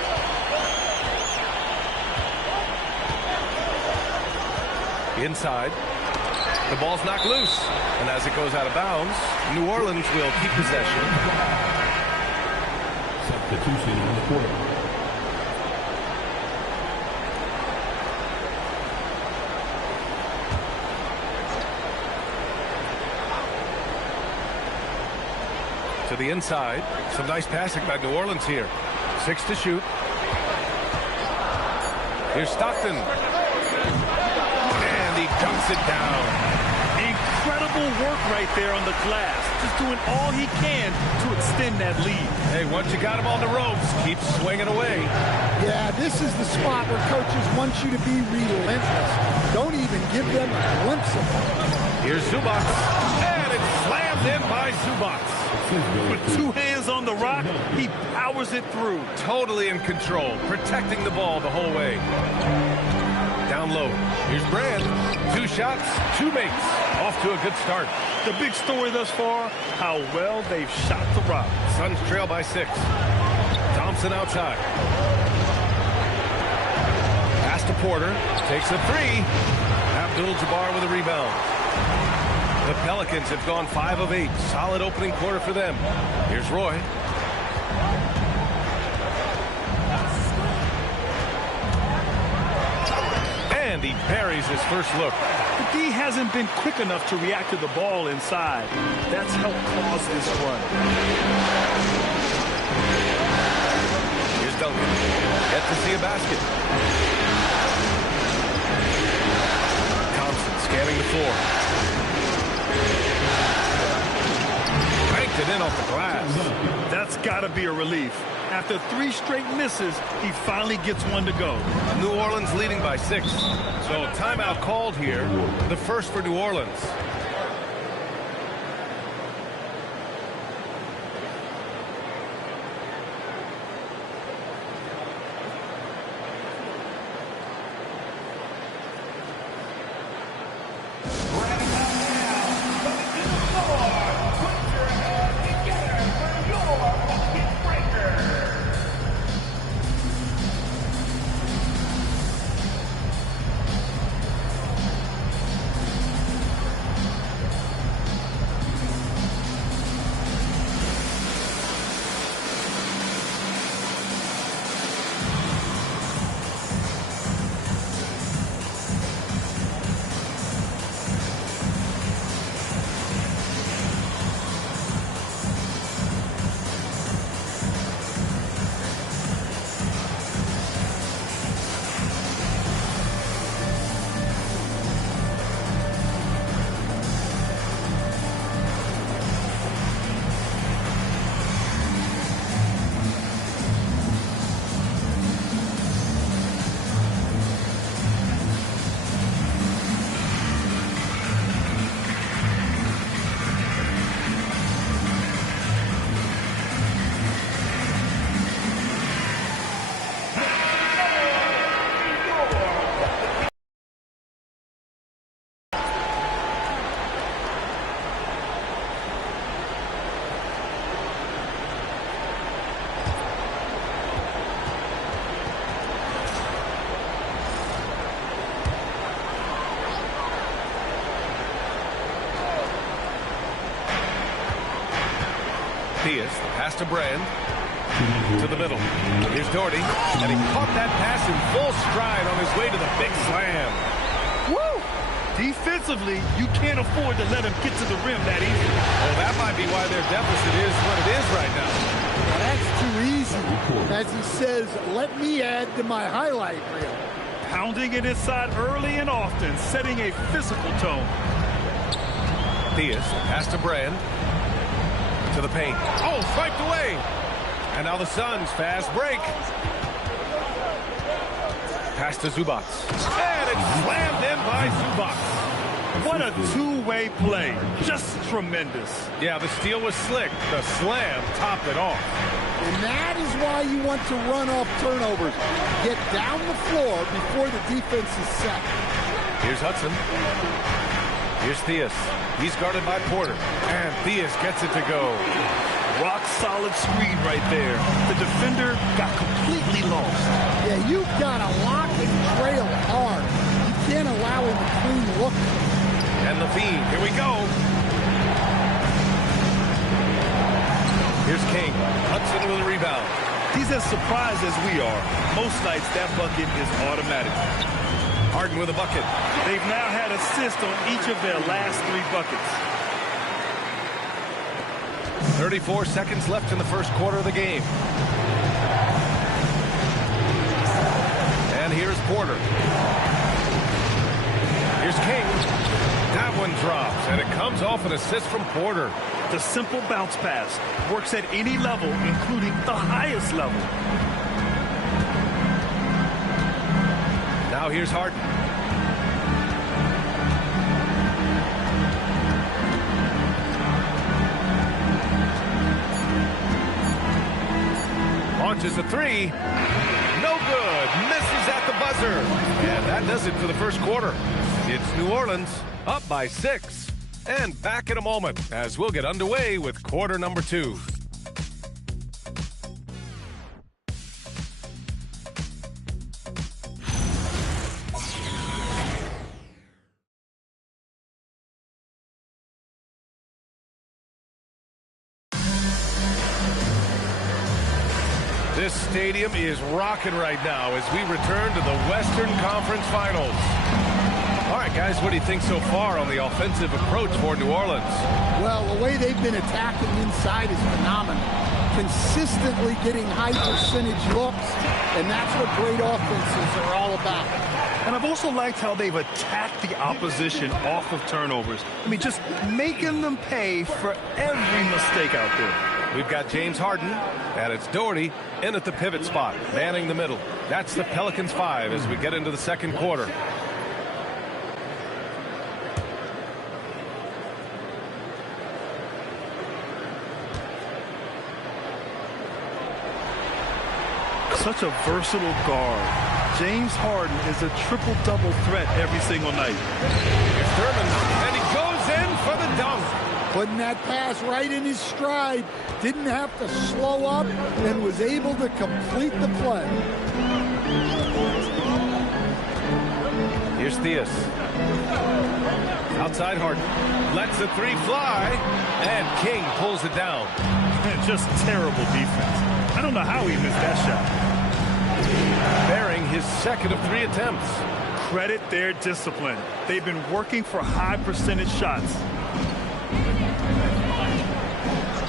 Inside. The ball's knocked loose. And as it goes out of bounds, New Orleans will keep possession. Substitution on the court. To the inside. Some nice passing by New Orleans here. 6 to shoot. Here's Stockton. And he dunks it down. Incredible work right there on the glass. Just doing all he can to extend that lead. Hey, once you got him on the ropes, keep swinging away. Yeah, this is the spot where coaches want you to be relentless. Don't even give them a glimpse of it. Here's Zubac. And it's slammed in by Zubac. With 2 hands on the rock, he powers it through. Totally in control, protecting the ball the whole way. Down low. Here's Brand. 2 shots, 2 makes. Off to a good start. The big story thus far, how well they've shot the rock. Suns trail by 6. Thompson outside. Pass to Porter. Takes a 3. Abdul-Jabbar with a rebound. The Pelicans have gone 5 of 8. Solid opening quarter for them. Here's Roy. And he buries his first look. The D hasn't been quick enough to react to the ball inside. That's helped cause this run. Here's Duncan. Yet to see a basket. Thompson scanning the floor. Banked it in off the glass. That's got to be a relief. After 3 straight misses, he finally gets one to go. New Orleans leading by 6. So timeout called here. The first for New Orleans. Theus, the pass to Brand. To the middle. Here's Doherty, and he caught that pass in full stride on his way to the big slam. Woo! Defensively, you can't afford to let him get to the rim that easily. Well, that might be why their deficit is what it is right now. Well, that's too easy. As he says, let me add to my highlight reel. Pounding it inside early and often, setting a physical tone. Theus, pass to Brand. To the paint. Oh, swiped away. And now the Suns fast break. Pass to Zubac. And it's slammed in by Zubac. What a two-way play. Just tremendous. Yeah, the steal was slick. The slam topped it off. And that is why you want to run off turnovers. Get down the floor before the defense is set. Here's Hudson. Here's Theus. He's guarded by Porter. And Theus gets it to go. Rock solid screen right there. The defender got completely lost. Yeah, you've got to lock and trail hard. You can't allow him a clean look. And Levine, here we go. Here's King. Hudson with a rebound. He's as surprised as we are. Most nights that bucket is automatic. Harden with a bucket. They've now had assists on each of their last 3 buckets. 34 seconds left in the first quarter of the game. And here's Porter. Here's King. That one drops, and it comes off an assist from Porter. The simple bounce pass works at any level, including the highest level. Now here's Harden. Launches a 3. No good. Misses at the buzzer. And that does it for the first quarter. It's New Orleans up by 6. And back in a moment as we'll get underway with quarter number 2. This stadium is rocking right now as we return to the Western Conference Finals. All right, guys, what do you think so far on the offensive approach for New Orleans? Well, the way they've been attacking inside is phenomenal. Consistently getting high percentage looks, and that's what great offenses are all about. And I've also liked how they've attacked the opposition off of turnovers. I mean, just making them pay for every mistake out there. We've got James Harden, and it's Doherty in at the pivot spot, manning the middle. That's the Pelicans 5 as we get into the second quarter. Such a versatile guard. James Harden is a triple-double threat every single night. It's Thurman, and he goes in for the dunk. Putting that pass right in his stride. Didn't have to slow up and was able to complete the play. Here's Theus. Outside Harden. Lets the 3 fly, and King pulls it down. Just terrible defense. I don't know how he missed that shot. Bearing his second of 3 attempts. Credit their discipline. They've been working for high percentage shots.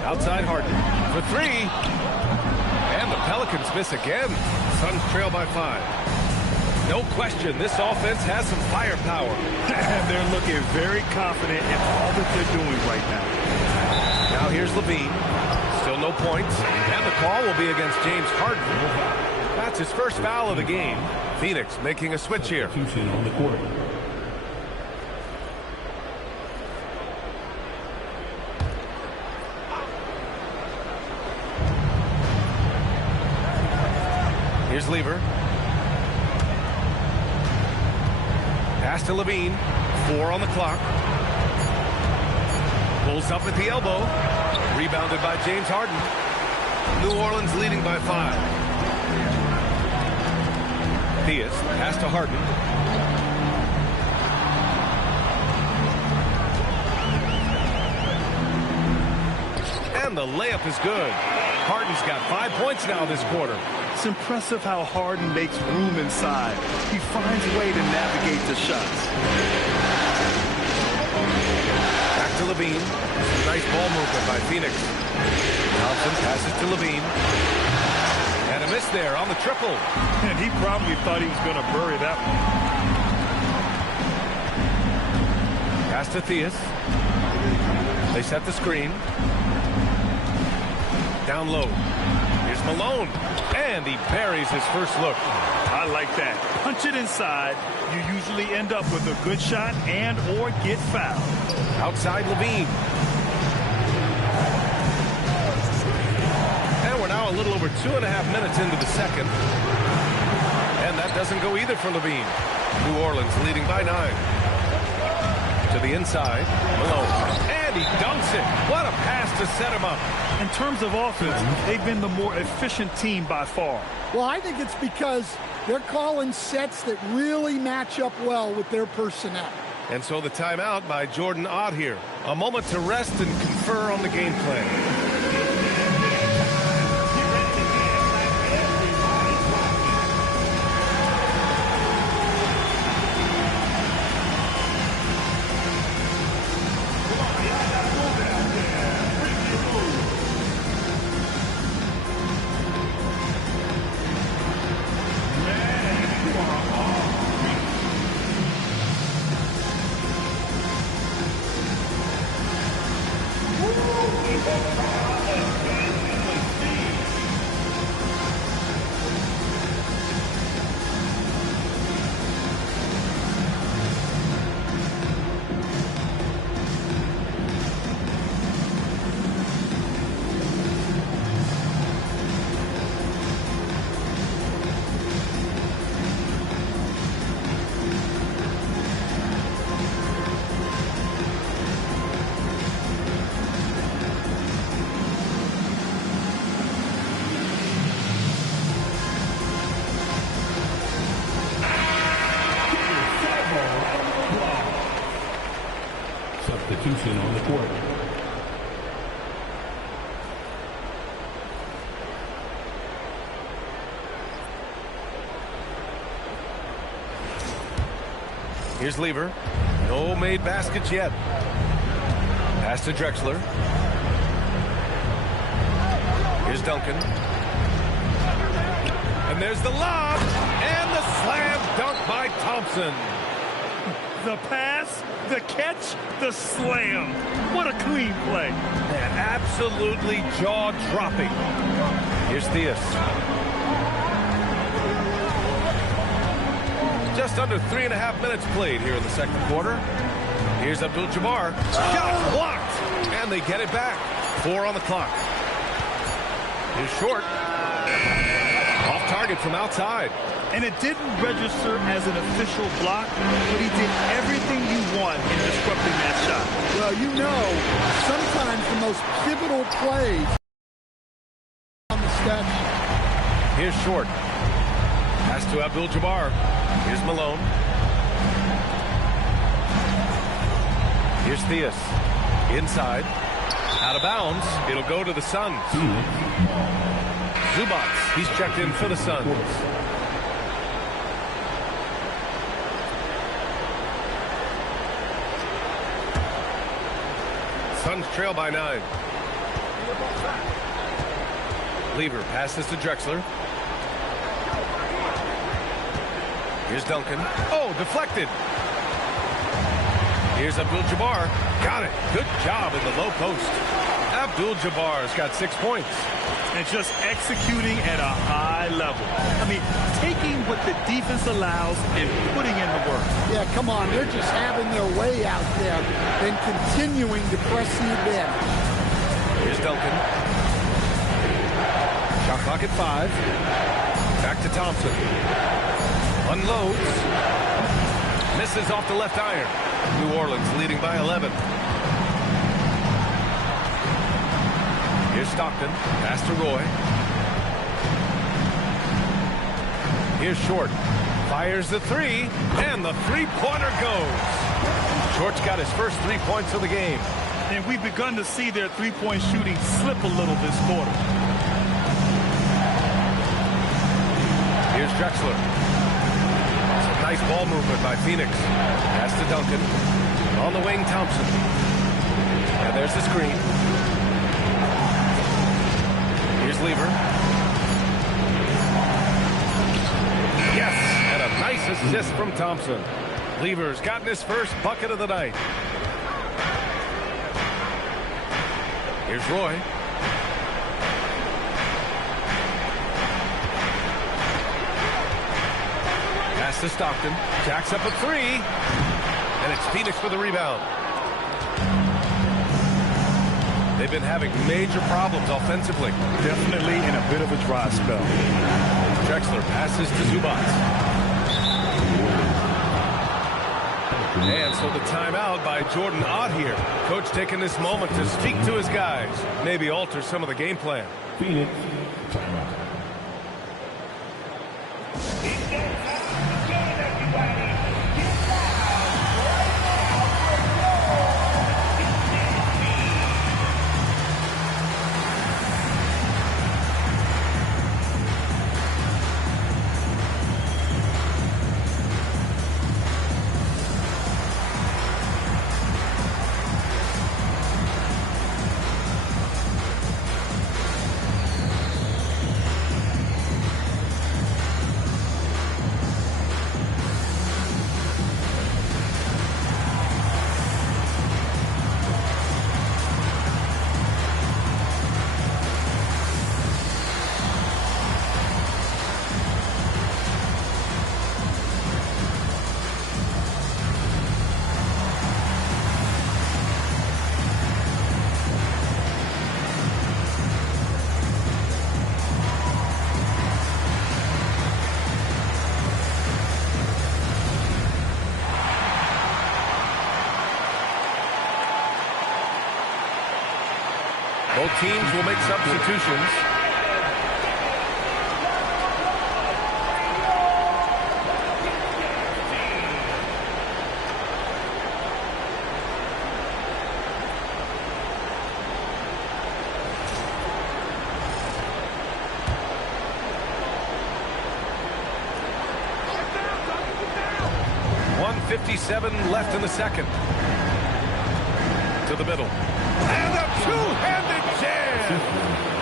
Outside Harden for 3. And the Pelicans miss again. Suns trail by 5. No question, this offense has some firepower. They're looking very confident in all that they're doing right now. Now here's Levine. Still no points. And the call will be against James Harden. That's his first foul of the game. Phoenix making a switch here. On the court. Here's Lever. Pass to Levine. 4 on the clock. Pulls up at the elbow. Rebounded by James Harden. New Orleans leading by 5. Theus, pass to Harden. And the layup is good. Harden's got 5 points now this quarter. It's impressive how Harden makes room inside. He finds a way to navigate the shots. Back to Levine. Nice ball movement by Phoenix. Thompson passes to Levine. And a miss there on the triple. And he probably thought he was going to bury that one. Pass to Theus. They set the screen. Down low. Here's Malone. And he buries his first look. I like that. Punch it inside. You usually end up with a good shot and or get fouled. Outside Levine. And we're now a little over 2.5 minutes into the second. And that doesn't go either for Levine. New Orleans leading by 9. To the inside. Malone. And he dunks it. What a pass to set him up. In terms of offense, they've been the more efficient team by far. Well, I think it's because they're calling sets that really match up well with their personnel. And so the timeout by Jordan Ott here. A moment to rest and confer on the game plan. Substitution on the court. Here's Lever. No made baskets yet. Pass to Drexler. Here's Duncan. And there's the lob. And the slam dunk by Thompson. The pass, the catch, the slam. What a clean play. Man, absolutely jaw-dropping. Here's Theus. Just under 3.5 minutes played here in the second quarter. Here's Abdul-Jabbar. Shot blocked. And they get it back. 4 on the clock. Here's Short. Off target from outside. And it didn't register as an official block, but he did everything you want in disrupting that shot. Well, you know, sometimes the most pivotal plays on the stat sheet. Here's Short. Pass to Abdul-Jabbar. Here's Malone. Here's Theus. Inside. Out of bounds. It'll go to the Suns. Zubats. He's checked in for the Suns. Suns trail by 9. Lever passes to Drexler. Here's Duncan. Oh, deflected. Here's Abdul-Jabbar. Got it. Good job in the low post. Abdul-Jabbar's got 6 points. And just executing at a high level. I mean, taking what the defense allows and putting in the work. Yeah, come on. They're just having their way out there and continuing to press the advantage. Here's Duncan. Shot clock at 5. Back to Thompson. Unloads. Misses off the left iron. New Orleans leading by 11. Here's Stockton. Pass to Roy. Here's Short. Fires the 3. And the three-pointer goes. Short's got his first 3 points of the game. And we've begun to see their three-point shooting slip a little this quarter. Here's Drexler. Some nice ball movement by Phoenix. Pass to Duncan. On the wing, Thompson. And there's the screen. Here's Lever. Yes! And a nice assist from Thompson. Lever's gotten his first bucket of the night. Here's Roy. Pass to Stockton. Jacks up a three. And it's Phoenix for the rebound. They've been having major problems offensively. Definitely in a bit of a dry spell. Drexler passes to Zubac. And so the timeout by Jordan Ott here. Coach taking this moment to speak to his guys. Maybe alter some of the game plan. Phoenix, timeout. Both teams will make substitutions. .157 left in the second. To the middle. And a two-handed jam!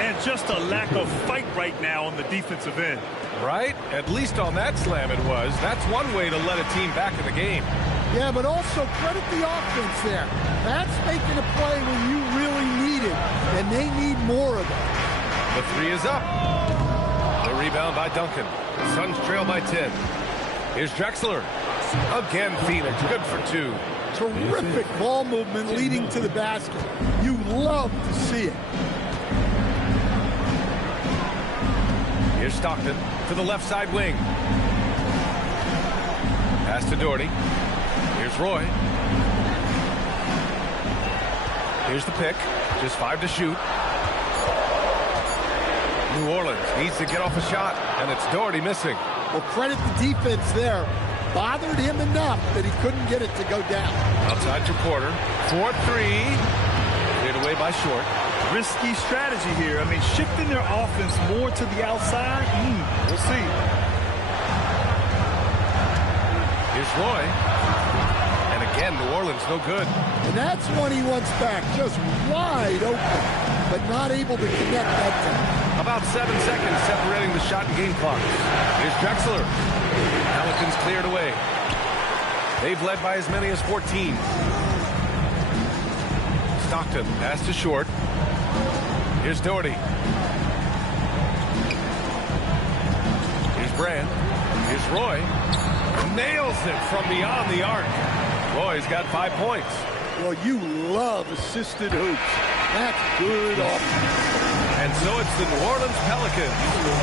And just a lack of fight right now on the defensive end. Right? At least on that slam it was. That's one way to let a team back in the game. Yeah, but also credit the offense there. That's making a play when you really need it, and they need more of it. The three is up. The rebound by Duncan. Suns trail by 10. Here's Drexler. Again, Phoenix. Good for two. Terrific ball movement leading to the basket. You love to see it. Here's Stockton to the left side wing. Pass to Doherty. Here's Roy. Here's the pick. Just 5 to shoot. New Orleans needs to get off a shot, and it's Doherty missing. Well, credit the defense there. Bothered him enough that he couldn't get it to go down. Outside to Porter. 4-3. Cleared away by Short. Risky strategy here. I mean, shifting their offense more to the outside. We'll see. Here's Roy. And again, New Orleans no good. And that's one he wants back. Just wide open, but not able to connect that time. About 7 seconds separating the shot and game clock. Here's Drexler. Pelicans cleared away. They've led by as many as 14. Stockton pass to Short. Here's Doherty. Here's Brand. Here's Roy. Nails it from beyond the arc. Roy's got 5 points. Well, you love assisted hoops. That's good offense. And so it's the New Orleans Pelicans.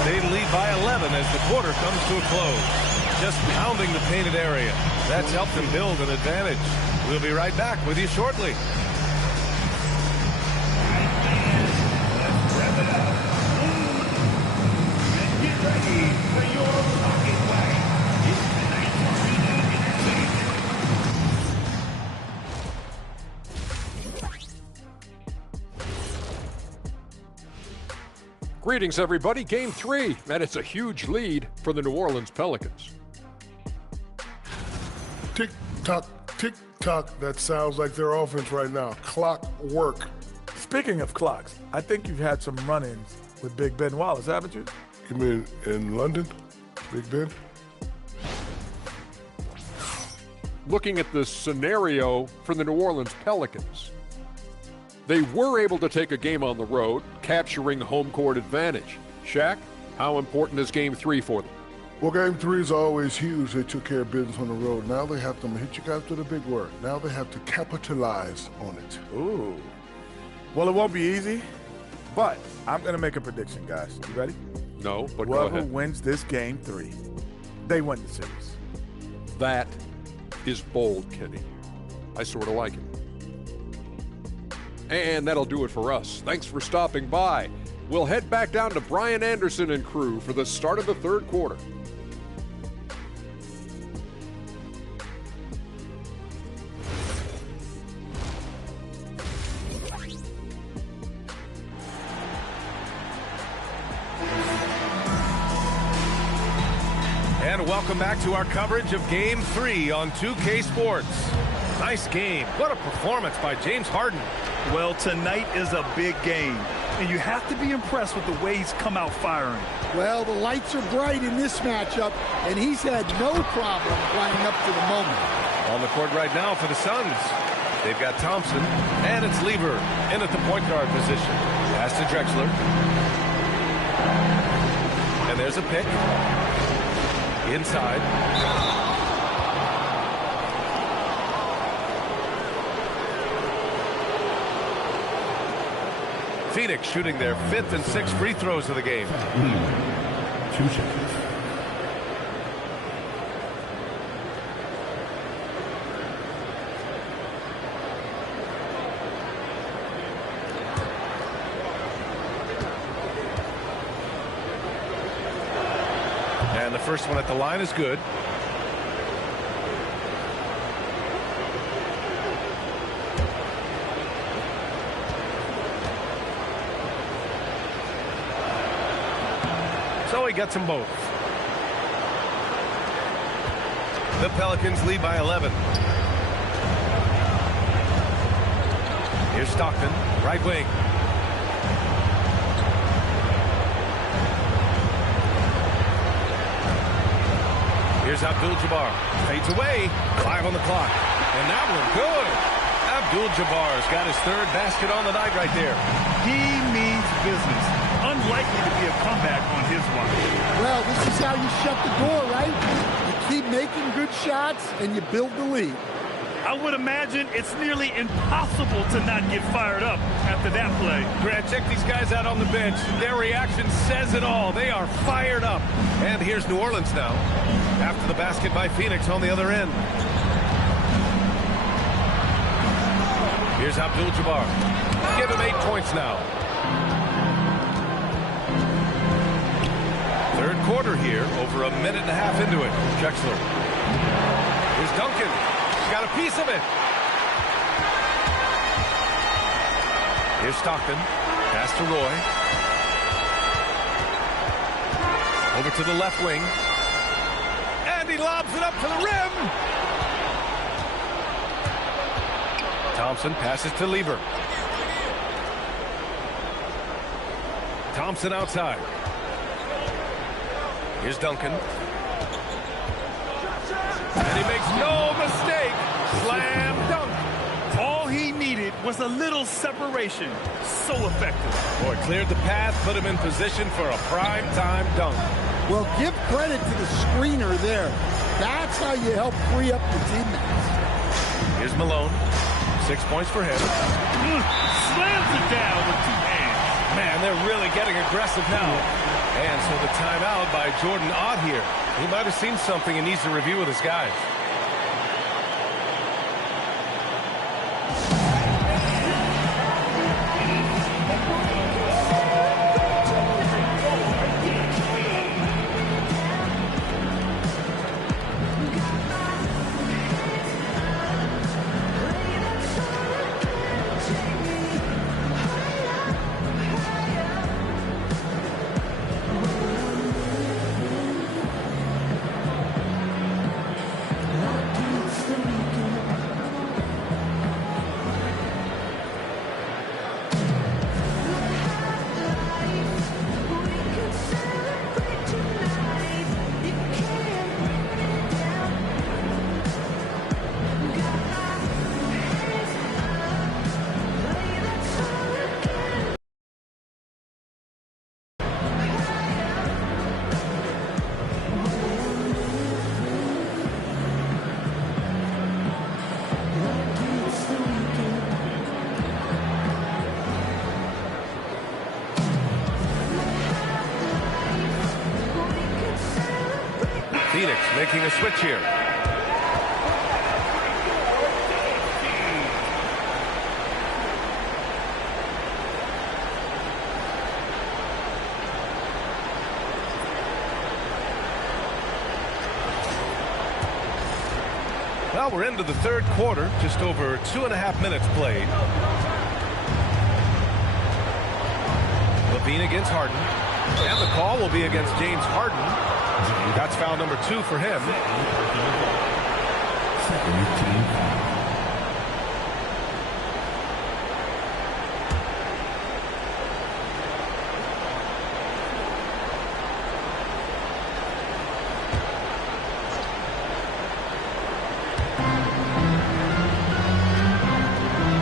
They lead by 11 as the quarter comes to a close. Just pounding the painted area. That's helped them build an advantage. We'll be right back with you shortly. Get ready for your rocket wagon. Greetings, everybody. Game 3, and it's a huge lead for the New Orleans Pelicans. Tick-tock, tick-tock. That sounds like their offense right now. Clock work. Speaking of clocks, I think you've had some run-ins with Big Ben Wallace, haven't you? You mean in London, Big Ben? Looking at the scenario for the New Orleans Pelicans, they were able to take a game on the road, capturing home court advantage. Shaq, how important is Game 3 for them? Well, Game 3 is always huge. They took care of business on the road. Now they have to hit you guys with a big word. Now they have to capitalize on it. Ooh. Well, it won't be easy, but I'm going to make a prediction, guys. You ready? No, but go Whoever ahead. wins this Game 3, they win the series. That is bold, Kenny. I sort of like it. And that'll do it for us. Thanks for stopping by. We'll head back down to Brian Anderson and crew for the start of the third quarter. And welcome back to our coverage of Game 3 on 2K Sports. Nice game. What a performance by James Harden. Well, tonight is a big game, and you have to be impressed with the way he's come out firing. Well, the lights are bright in this matchup, and he's had no problem playing up to the moment. On the court right now for the Suns. They've got Thompson, and it's Lever in at the point guard position. Pass to Drexler. And there's a pick. Inside. Phoenix shooting their 5th and 6th free throws of the game. 2 seconds. And the first one at the line is good. So he gets them both. The Pelicans lead by 11. Here's Stockton, right wing. Here's Abdul-Jabbar. Fades away. 5 on the clock. And that one good. Abdul-Jabbar's got his 3rd basket on the night right there. He means business. Unlikely to be a comeback on his watch. Well, this is how you shut the door, right? You keep making good shots, and you build the lead. I would imagine it's nearly impossible to not get fired up after that play. Grant, check these guys out on the bench. Their reaction says it all. They are fired up. And here's New Orleans now. After the basket by Phoenix on the other end. Here's Abdul-Jabbar. Give him 8 points now. Third quarter here, over a minute and a half into it. Drexler. Here's Duncan. He's got a piece of it. Here's Stockton. Pass to Roy. Over to the left wing. And he lobs it up to the rim. Thompson passes to Lever. Thompson outside. Here's Duncan. And he makes no mistake. Slam dunk. All he needed was a little separation. So effective. Boy, cleared the path, put him in position for a prime-time dunk. Well, give credit to the screener there. That's how you help free up your teammates. Here's Malone. 6 points for him. Slams it down with 2 hands. Man, they're really getting aggressive now. And so the timeout by Jordan Ott here. He might have seen something and needs to review with his guys. Phoenix making a switch here. Well, we're into the third quarter, just over 2.5 minutes played. Levine against Harden. And the call will be against James Harden. That's foul number 2 for him.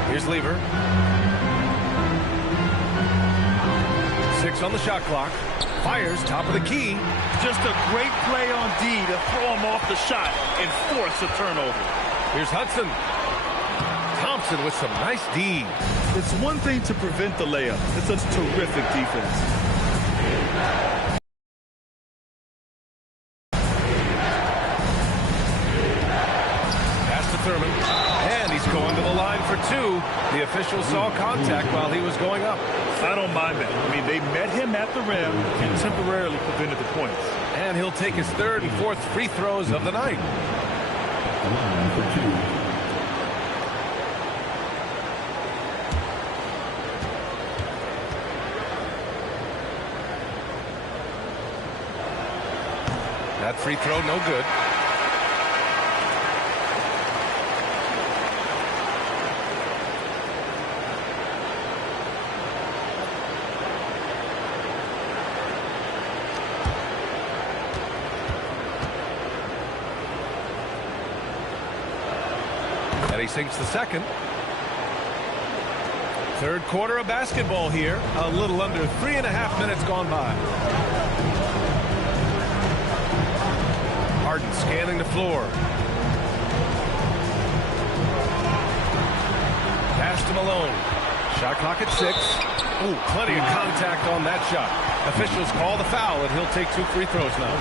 Here's Lever. 6 on the shot clock. Fires top of the key. Just a great play on D to throw him off the shot and force a turnover. Here's Hudson. Thompson with some nice D. It's one thing to prevent the layup. It's a terrific defense. Pass to Thurman. And he's going to the line for 2. The official saw contact while he was going up. I don't mind that. I mean, they met him at the rim and temporarily prevented the points. And he'll take his 3rd and 4th free throws of the night. That free throw, no good. And he sinks the second. Third quarter of basketball here. A little under 3.5 minutes gone by. Harden scanning the floor. Pass to Malone. Shot clock at 6. Ooh, plenty of contact on that shot. Officials call the foul, and he'll take 2 free throws now.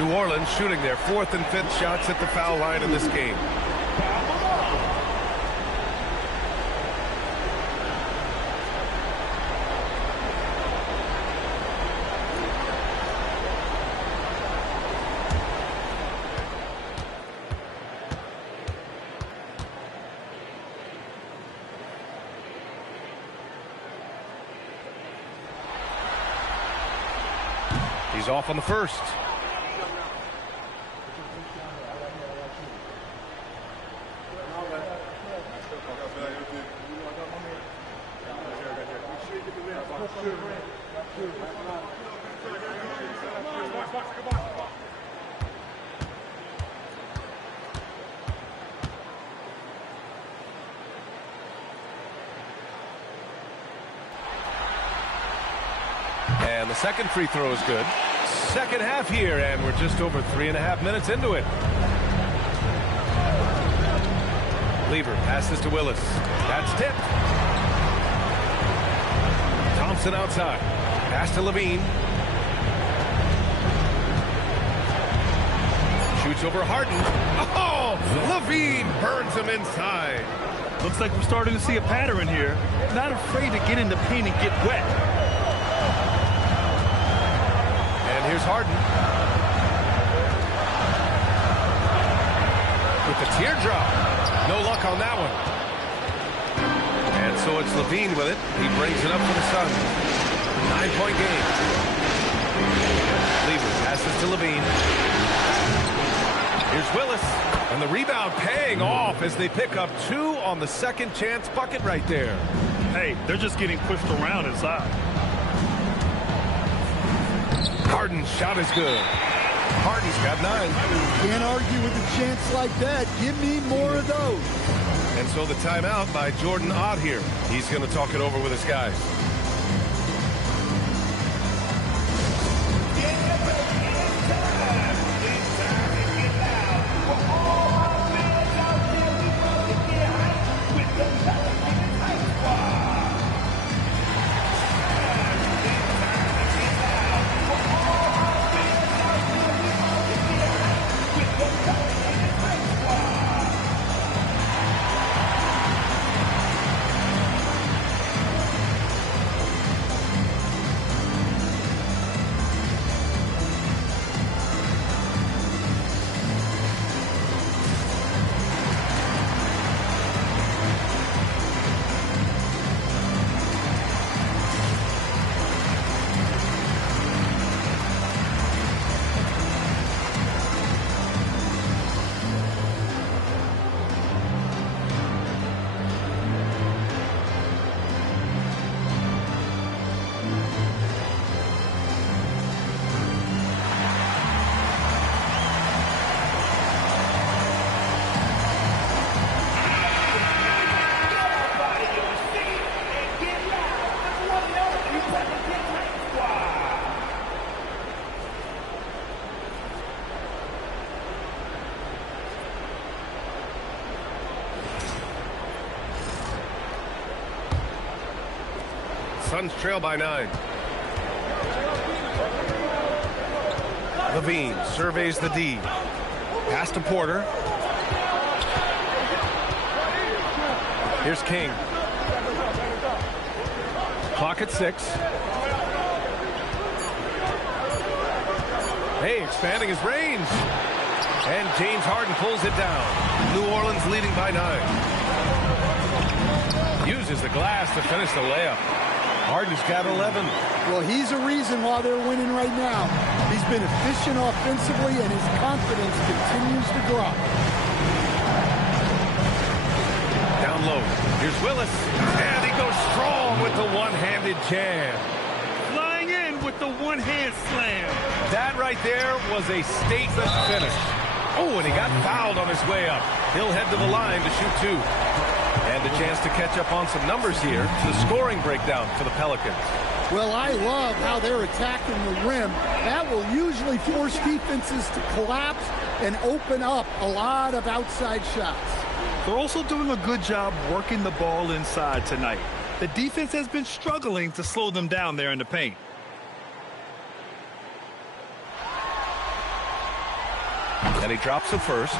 New Orleans shooting their 4th and 5th shots at the foul line in this game. He's off on the first. And the second free throw is good. Second half here, and we're just over 3.5 minutes into it. Lever passes to Willis. That's tipped. Thompson outside. Pass to Levine. Shoots over Harden. Oh! Levine burns him inside. Looks like we're starting to see a pattern here. Not afraid to get in the paint and get wet. And here's Harden. With the teardrop. No luck on that one. And so it's Levine with it. He brings it up for the Suns. 9-point game. Lever passes to Levine. Here's Willis. And the rebound paying off as they pick up 2 on the second chance bucket right there. Hey, they're just getting pushed around inside. Harden's shot is good. Harden's got 9. Can't argue with a chance like that. Give me more of those. And so the timeout by Jordan Ott here. He's going to talk it over with his guys. Suns trail by 9. Levine surveys the D. Pass to Porter. Here's King. Clock at 6. Hey, expanding his range. And James Harden pulls it down. New Orleans leading by 9. Uses the glass to finish the layup. Harden's got 11. Well, he's a reason why they're winning right now. He's been efficient offensively, and his confidence continues to grow. Down low. Here's Willis. And he goes strong with the one-handed jam. Flying in with the one-hand slam. That right there was a statement finish. Oh, and he got fouled on his way up. He'll head to the line to shoot 2. And a chance to catch up on some numbers here. The scoring breakdown for the Pelicans. Well, I love how they're attacking the rim. That will usually force defenses to collapse and open up a lot of outside shots. They're also doing a good job working the ball inside tonight. The defense has been struggling to slow them down there in the paint. And he drops the first.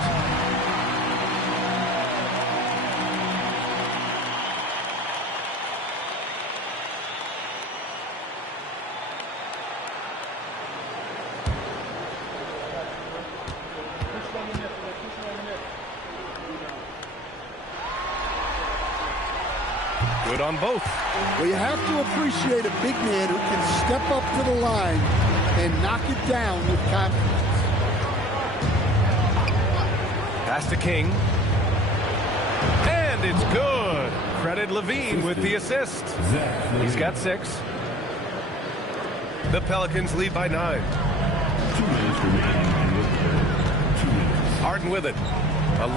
Good on both. Well, you have to appreciate a big man who can step up to the line and knock it down with confidence. Pass to King. And it's good. Credit Levine with the assist. He's got 6. The Pelicans lead by 9. Harden with it.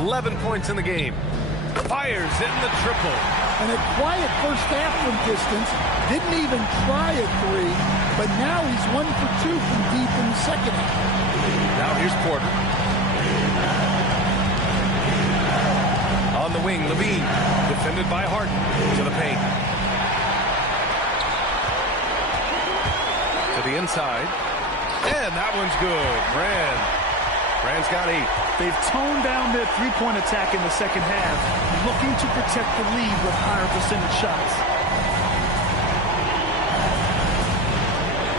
11 points in the game. Fires in the triple. And a quiet first half from distance. Didn't even try a 3, but now he's 1 for 2 from deep in the second half. Now here's Porter. On the wing, Levine. Defended by Harden. To the paint. To the inside. And that one's good. Brand's got 8. They've toned down their three-point attack in the second half, looking to protect the lead with higher percentage shots.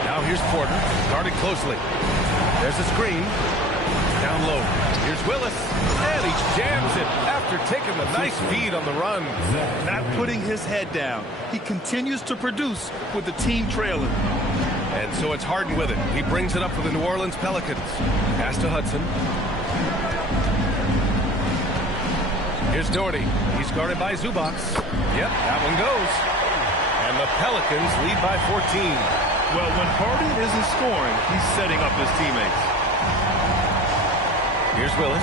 Now here's Porter, guarded closely. There's a screen. Down low. Here's Willis. And he jams it after taking the nice feed on the run. Not putting his head down. He continues to produce with the team trailing. And so it's Harden with it. He brings it up for the New Orleans Pelicans. Pass to Hudson. Here's Doherty. He's guarded by Zubac. Yep, that one goes. And the Pelicans lead by 14. Well, when Harden isn't scoring, he's setting up his teammates. Here's Willis.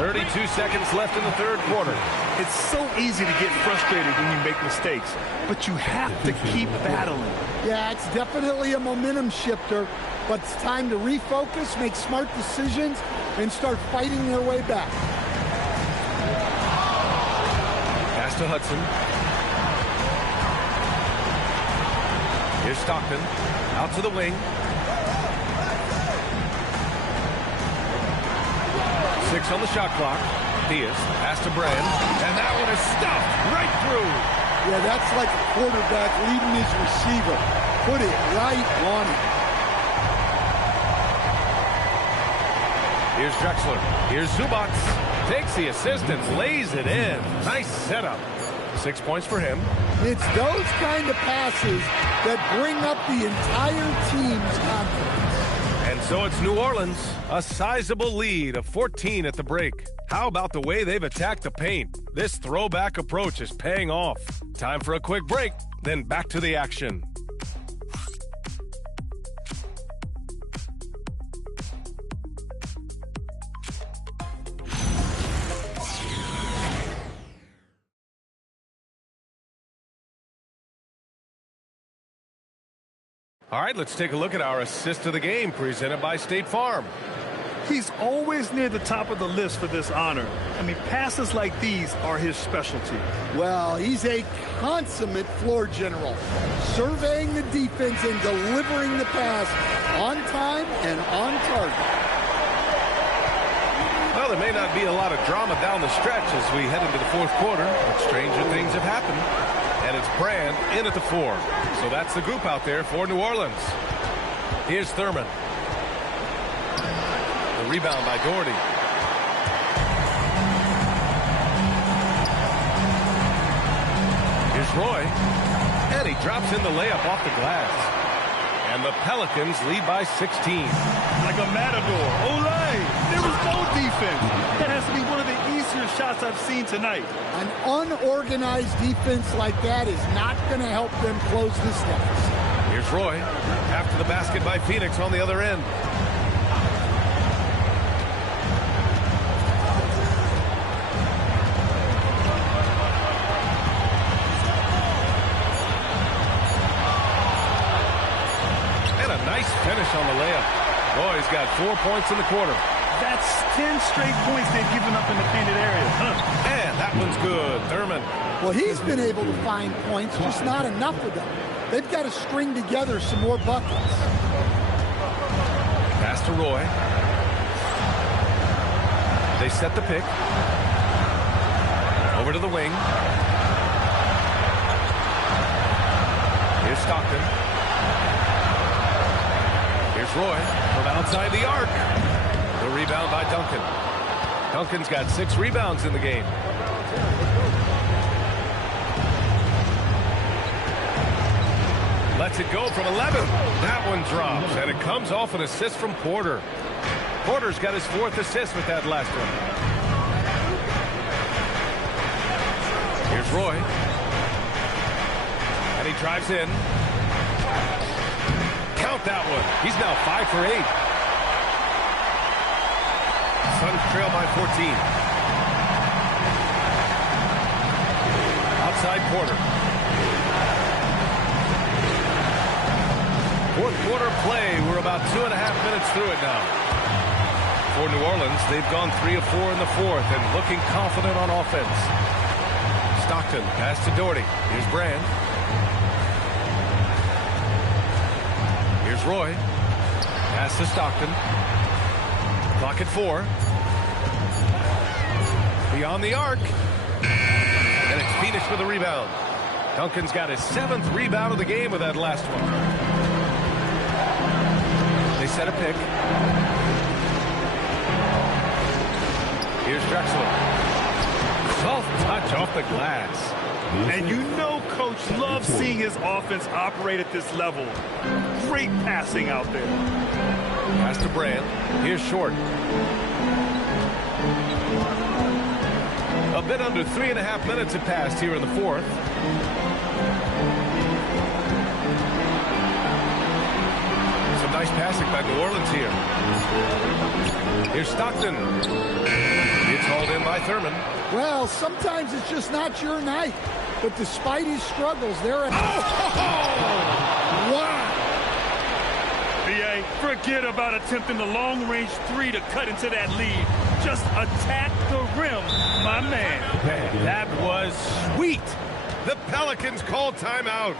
32 seconds left in the third quarter. It's so easy to get frustrated when you make mistakes, but you have to keep battling. Yeah, it's definitely a momentum shifter, but it's time to refocus, make smart decisions, and start fighting their way back. Pass to Hudson. Here's Stockton. Out to the wing. 6 on the shot clock. Diaz, pass to Brand, and that one is stuffed right through. Yeah, that's like a quarterback leading his receiver. Put it right on it. Here's Drexler. Here's Zubac. Takes the assist and lays it in. Nice setup. 6 points for him. It's those kind of passes that bring up the entire team's confidence. And so it's New Orleans, a sizable lead of 14 at the break. How about the way they've attacked the paint? This throwback approach is paying off. Time for a quick break, then back to the action. All right, let's take a look at our assist of the game presented by State Farm. He's always near the top of the list for this honor. I mean, passes like these are his specialty. Well, he's a consummate floor general, surveying the defense and delivering the pass on time and on target. Well, there may not be a lot of drama down the stretch as we head into the fourth quarter, but stranger things have happened. And it's Brand in at the 4. So that's the group out there for New Orleans. Here's Thurman. The rebound by Doherty. Here's Roy. And he drops in the layup off the glass. And the Pelicans lead by 16. Like a matador. Olay! There was no defense. That has to be one of the easier shots I've seen tonight. An unorganized defense like that is not going to help them close this deficit. Here's Roy. After the basket by Phoenix on the other end. Finish on the layup. Roy's got 4 points in the quarter. That's 10 straight points they've given up in the painted area. And that one's good. Thurman. Well, he's been able to find points, just not enough of them. They've got to string together some more buckets. Pass to Roy. They set the pick. Over to the wing. Here's Stockton. Here's Roy from outside the arc. The rebound by Duncan. Duncan's got 6 rebounds in the game. Lets it go from 11. That one drops, and it comes off an assist from Porter. Porter's got his 4th assist with that last one. Here's Roy. And he drives in. Count that one. He's now 5 for 8. Suns trail by 14. Outside Porter. Fourth quarter play. We're about 2.5 minutes through it now. For New Orleans, they've gone 3 of 4 in the fourth and looking confident on offense. Stockton, pass to Doherty. Here's Brand. Here's Roy. Pass to Stockton. Clock at 4. Beyond the arc. And it's Phoenix with a rebound. Duncan's got his 7th rebound of the game with that last one. They set a pick. Here's Drexler. Soft touch off the glass. And you know Coach loves seeing his offense operate at this level. Great passing out there. Pass to Brand. Here's Short. A bit under 3.5 minutes have passed here in the fourth. Some nice passing by New Orleans here. Here's Stockton. It's hauled in by Thurman. Well, sometimes it's just not your night. But despite his struggles, they're at... Oh! Wow! B.A., forget about attempting the long-range 3 to cut into that lead. Just attack the rim, my man. Man, that was sweet. The Pelicans called timeout.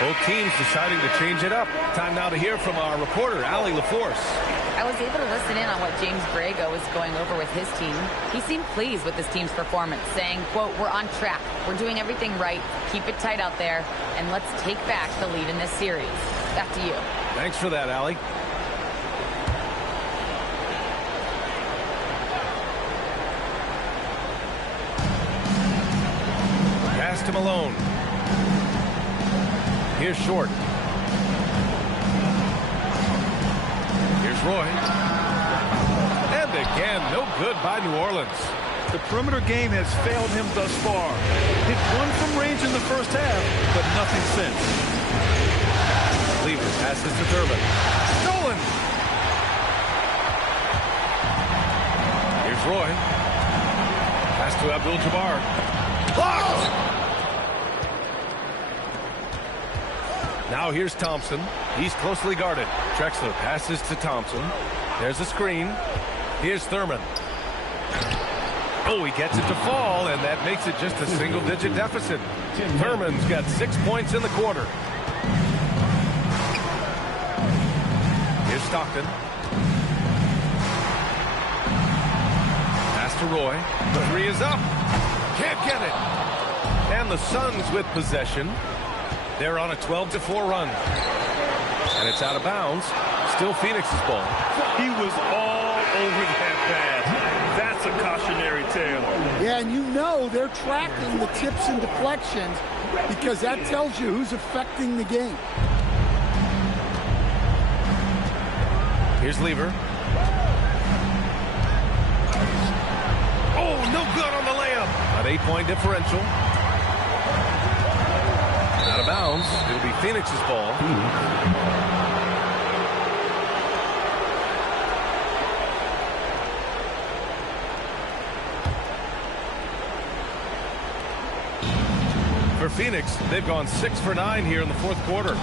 Both teams deciding to change it up. Time now to hear from our reporter, Allie LaForce. I was able to listen in on what James Borrego was going over with his team. He seemed pleased with his team's performance, saying, quote, "We're on track. We're doing everything right. Keep it tight out there, and let's take back the lead in this series." Back to you. Thanks for that, Allie. Pass to Malone. Here's Short. Here's Roy. And again, no good by New Orleans. The perimeter game has failed him thus far. Hit one from range in the first half, but nothing since. Cleveland passes to Thurman. Stolen! Here's Roy. Pass to Abdul-Jabbar. Blocked! Now here's Thompson. He's closely guarded. Drexler passes to Thompson. There's a screen. Here's Thurman. Oh, he gets it to fall, and that makes it just a single-digit deficit. Thurman's got 6 points in the quarter. Here's Stockton. Pass to Roy. The three is up. Can't get it. And the Suns with possession. They're on a 12-4 run. And it's out of bounds. Still Phoenix's ball. He was all over that pass. That's a cautionary tale. Yeah, and you know they're tracking the tips and deflections because that tells you who's affecting the game. Here's Lever. Oh, no good on the layup. An 8-point differential. Out of bounds. It'll be Phoenix's ball. For Phoenix, they've gone 6 for 9 here in the fourth quarter.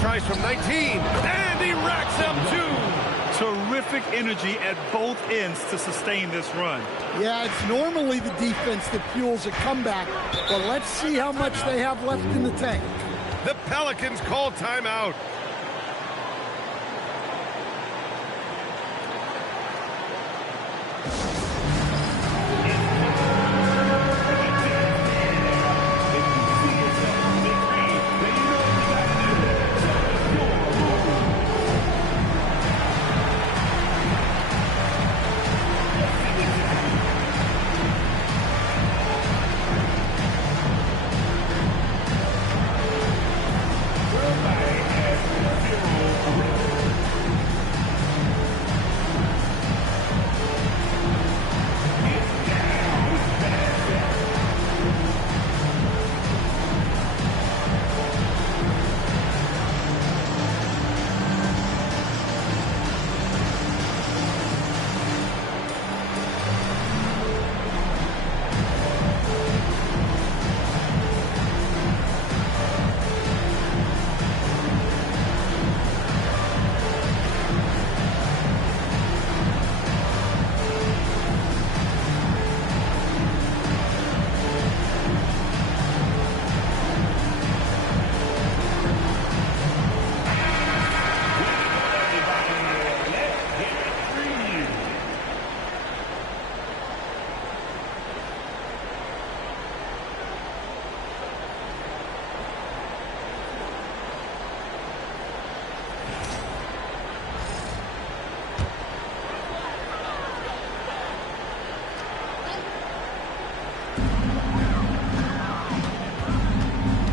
Tries from 19, and he racks up 2. Terrific energy at both ends to sustain this run. Yeah, it's normally the defense that fuels a comeback, but let's see how much they have left in the tank. The Pelicans call timeout.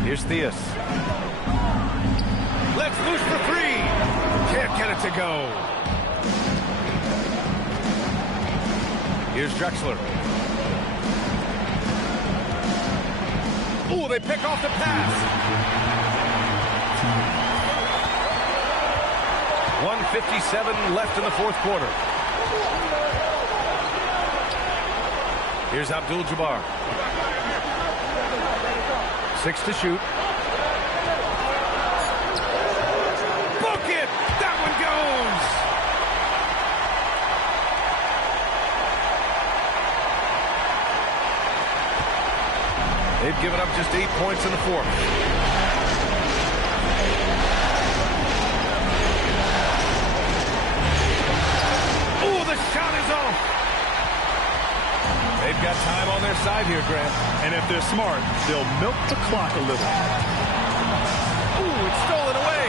Here's Theus. Let's loose for 3. Can't get it to go. Here's Drexler. Oh, they pick off the pass. 1:57 left in the fourth quarter. Here's Abdul-Jabbar. 6 to shoot. Book it! That one goes! They've given up just 8 points in the fourth. shot is off. They've got time on their side here, Grant. And if they're smart, they'll milk the clock a little. Ooh, it's stolen away.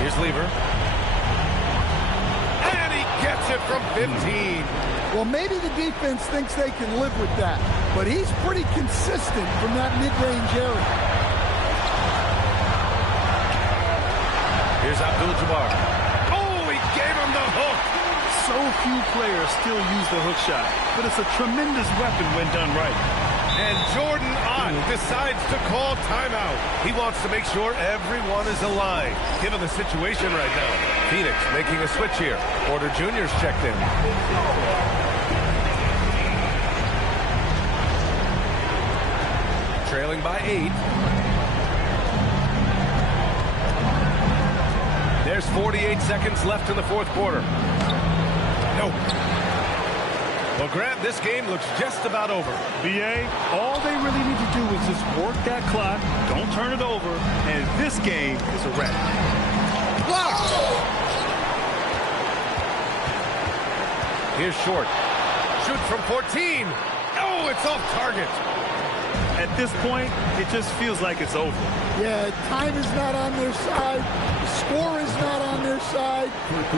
Here's Lever. And he gets it from 15. Well, maybe the defense thinks they can live with that, but he's pretty consistent from that mid-range area. Here's Abdul-Jabbar. Oh, he gave him the hook. So few players still use the hook shot, but it's a tremendous weapon when done right. And Jordan Ott decides to call timeout. He wants to make sure everyone is aligned, given the situation right now. Phoenix making a switch here. Porter Jr.'s checked in. Trailing by 8. There's 48 seconds left in the fourth quarter. Nope. Well, Grant, this game looks just about over. BA, all they really need to do is just work that clock, don't turn it over, and this game is a wrap. Here's Short. Shoots from 14. Oh, it's off target. At this point, it just feels like it's over. Yeah, time is not on their side. The score is not on their side.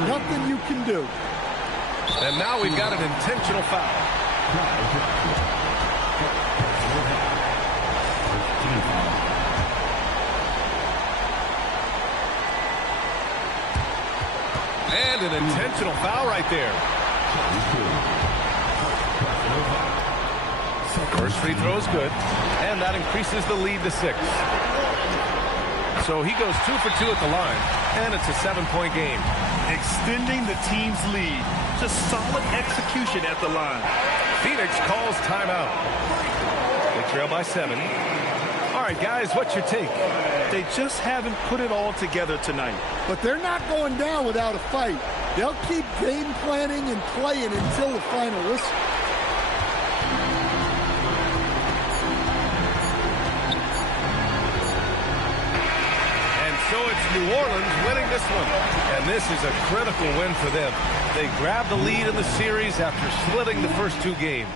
Nothing you can do. And now we've got an intentional foul. And an intentional foul right there. First free throw is good, and that increases the lead to 6. So he goes 2 for 2 at the line, and it's a 7-point game. Extending the team's lead. Just solid execution at the line. Phoenix calls timeout. They trail by 7. All right, guys, what's your take? They just haven't put it all together tonight. But they're not going down without a fight. They'll keep game planning and playing until the final whistle. So it's New Orleans winning this one. And this is a critical win for them. They grabbed the lead in the series after splitting the first 2 games.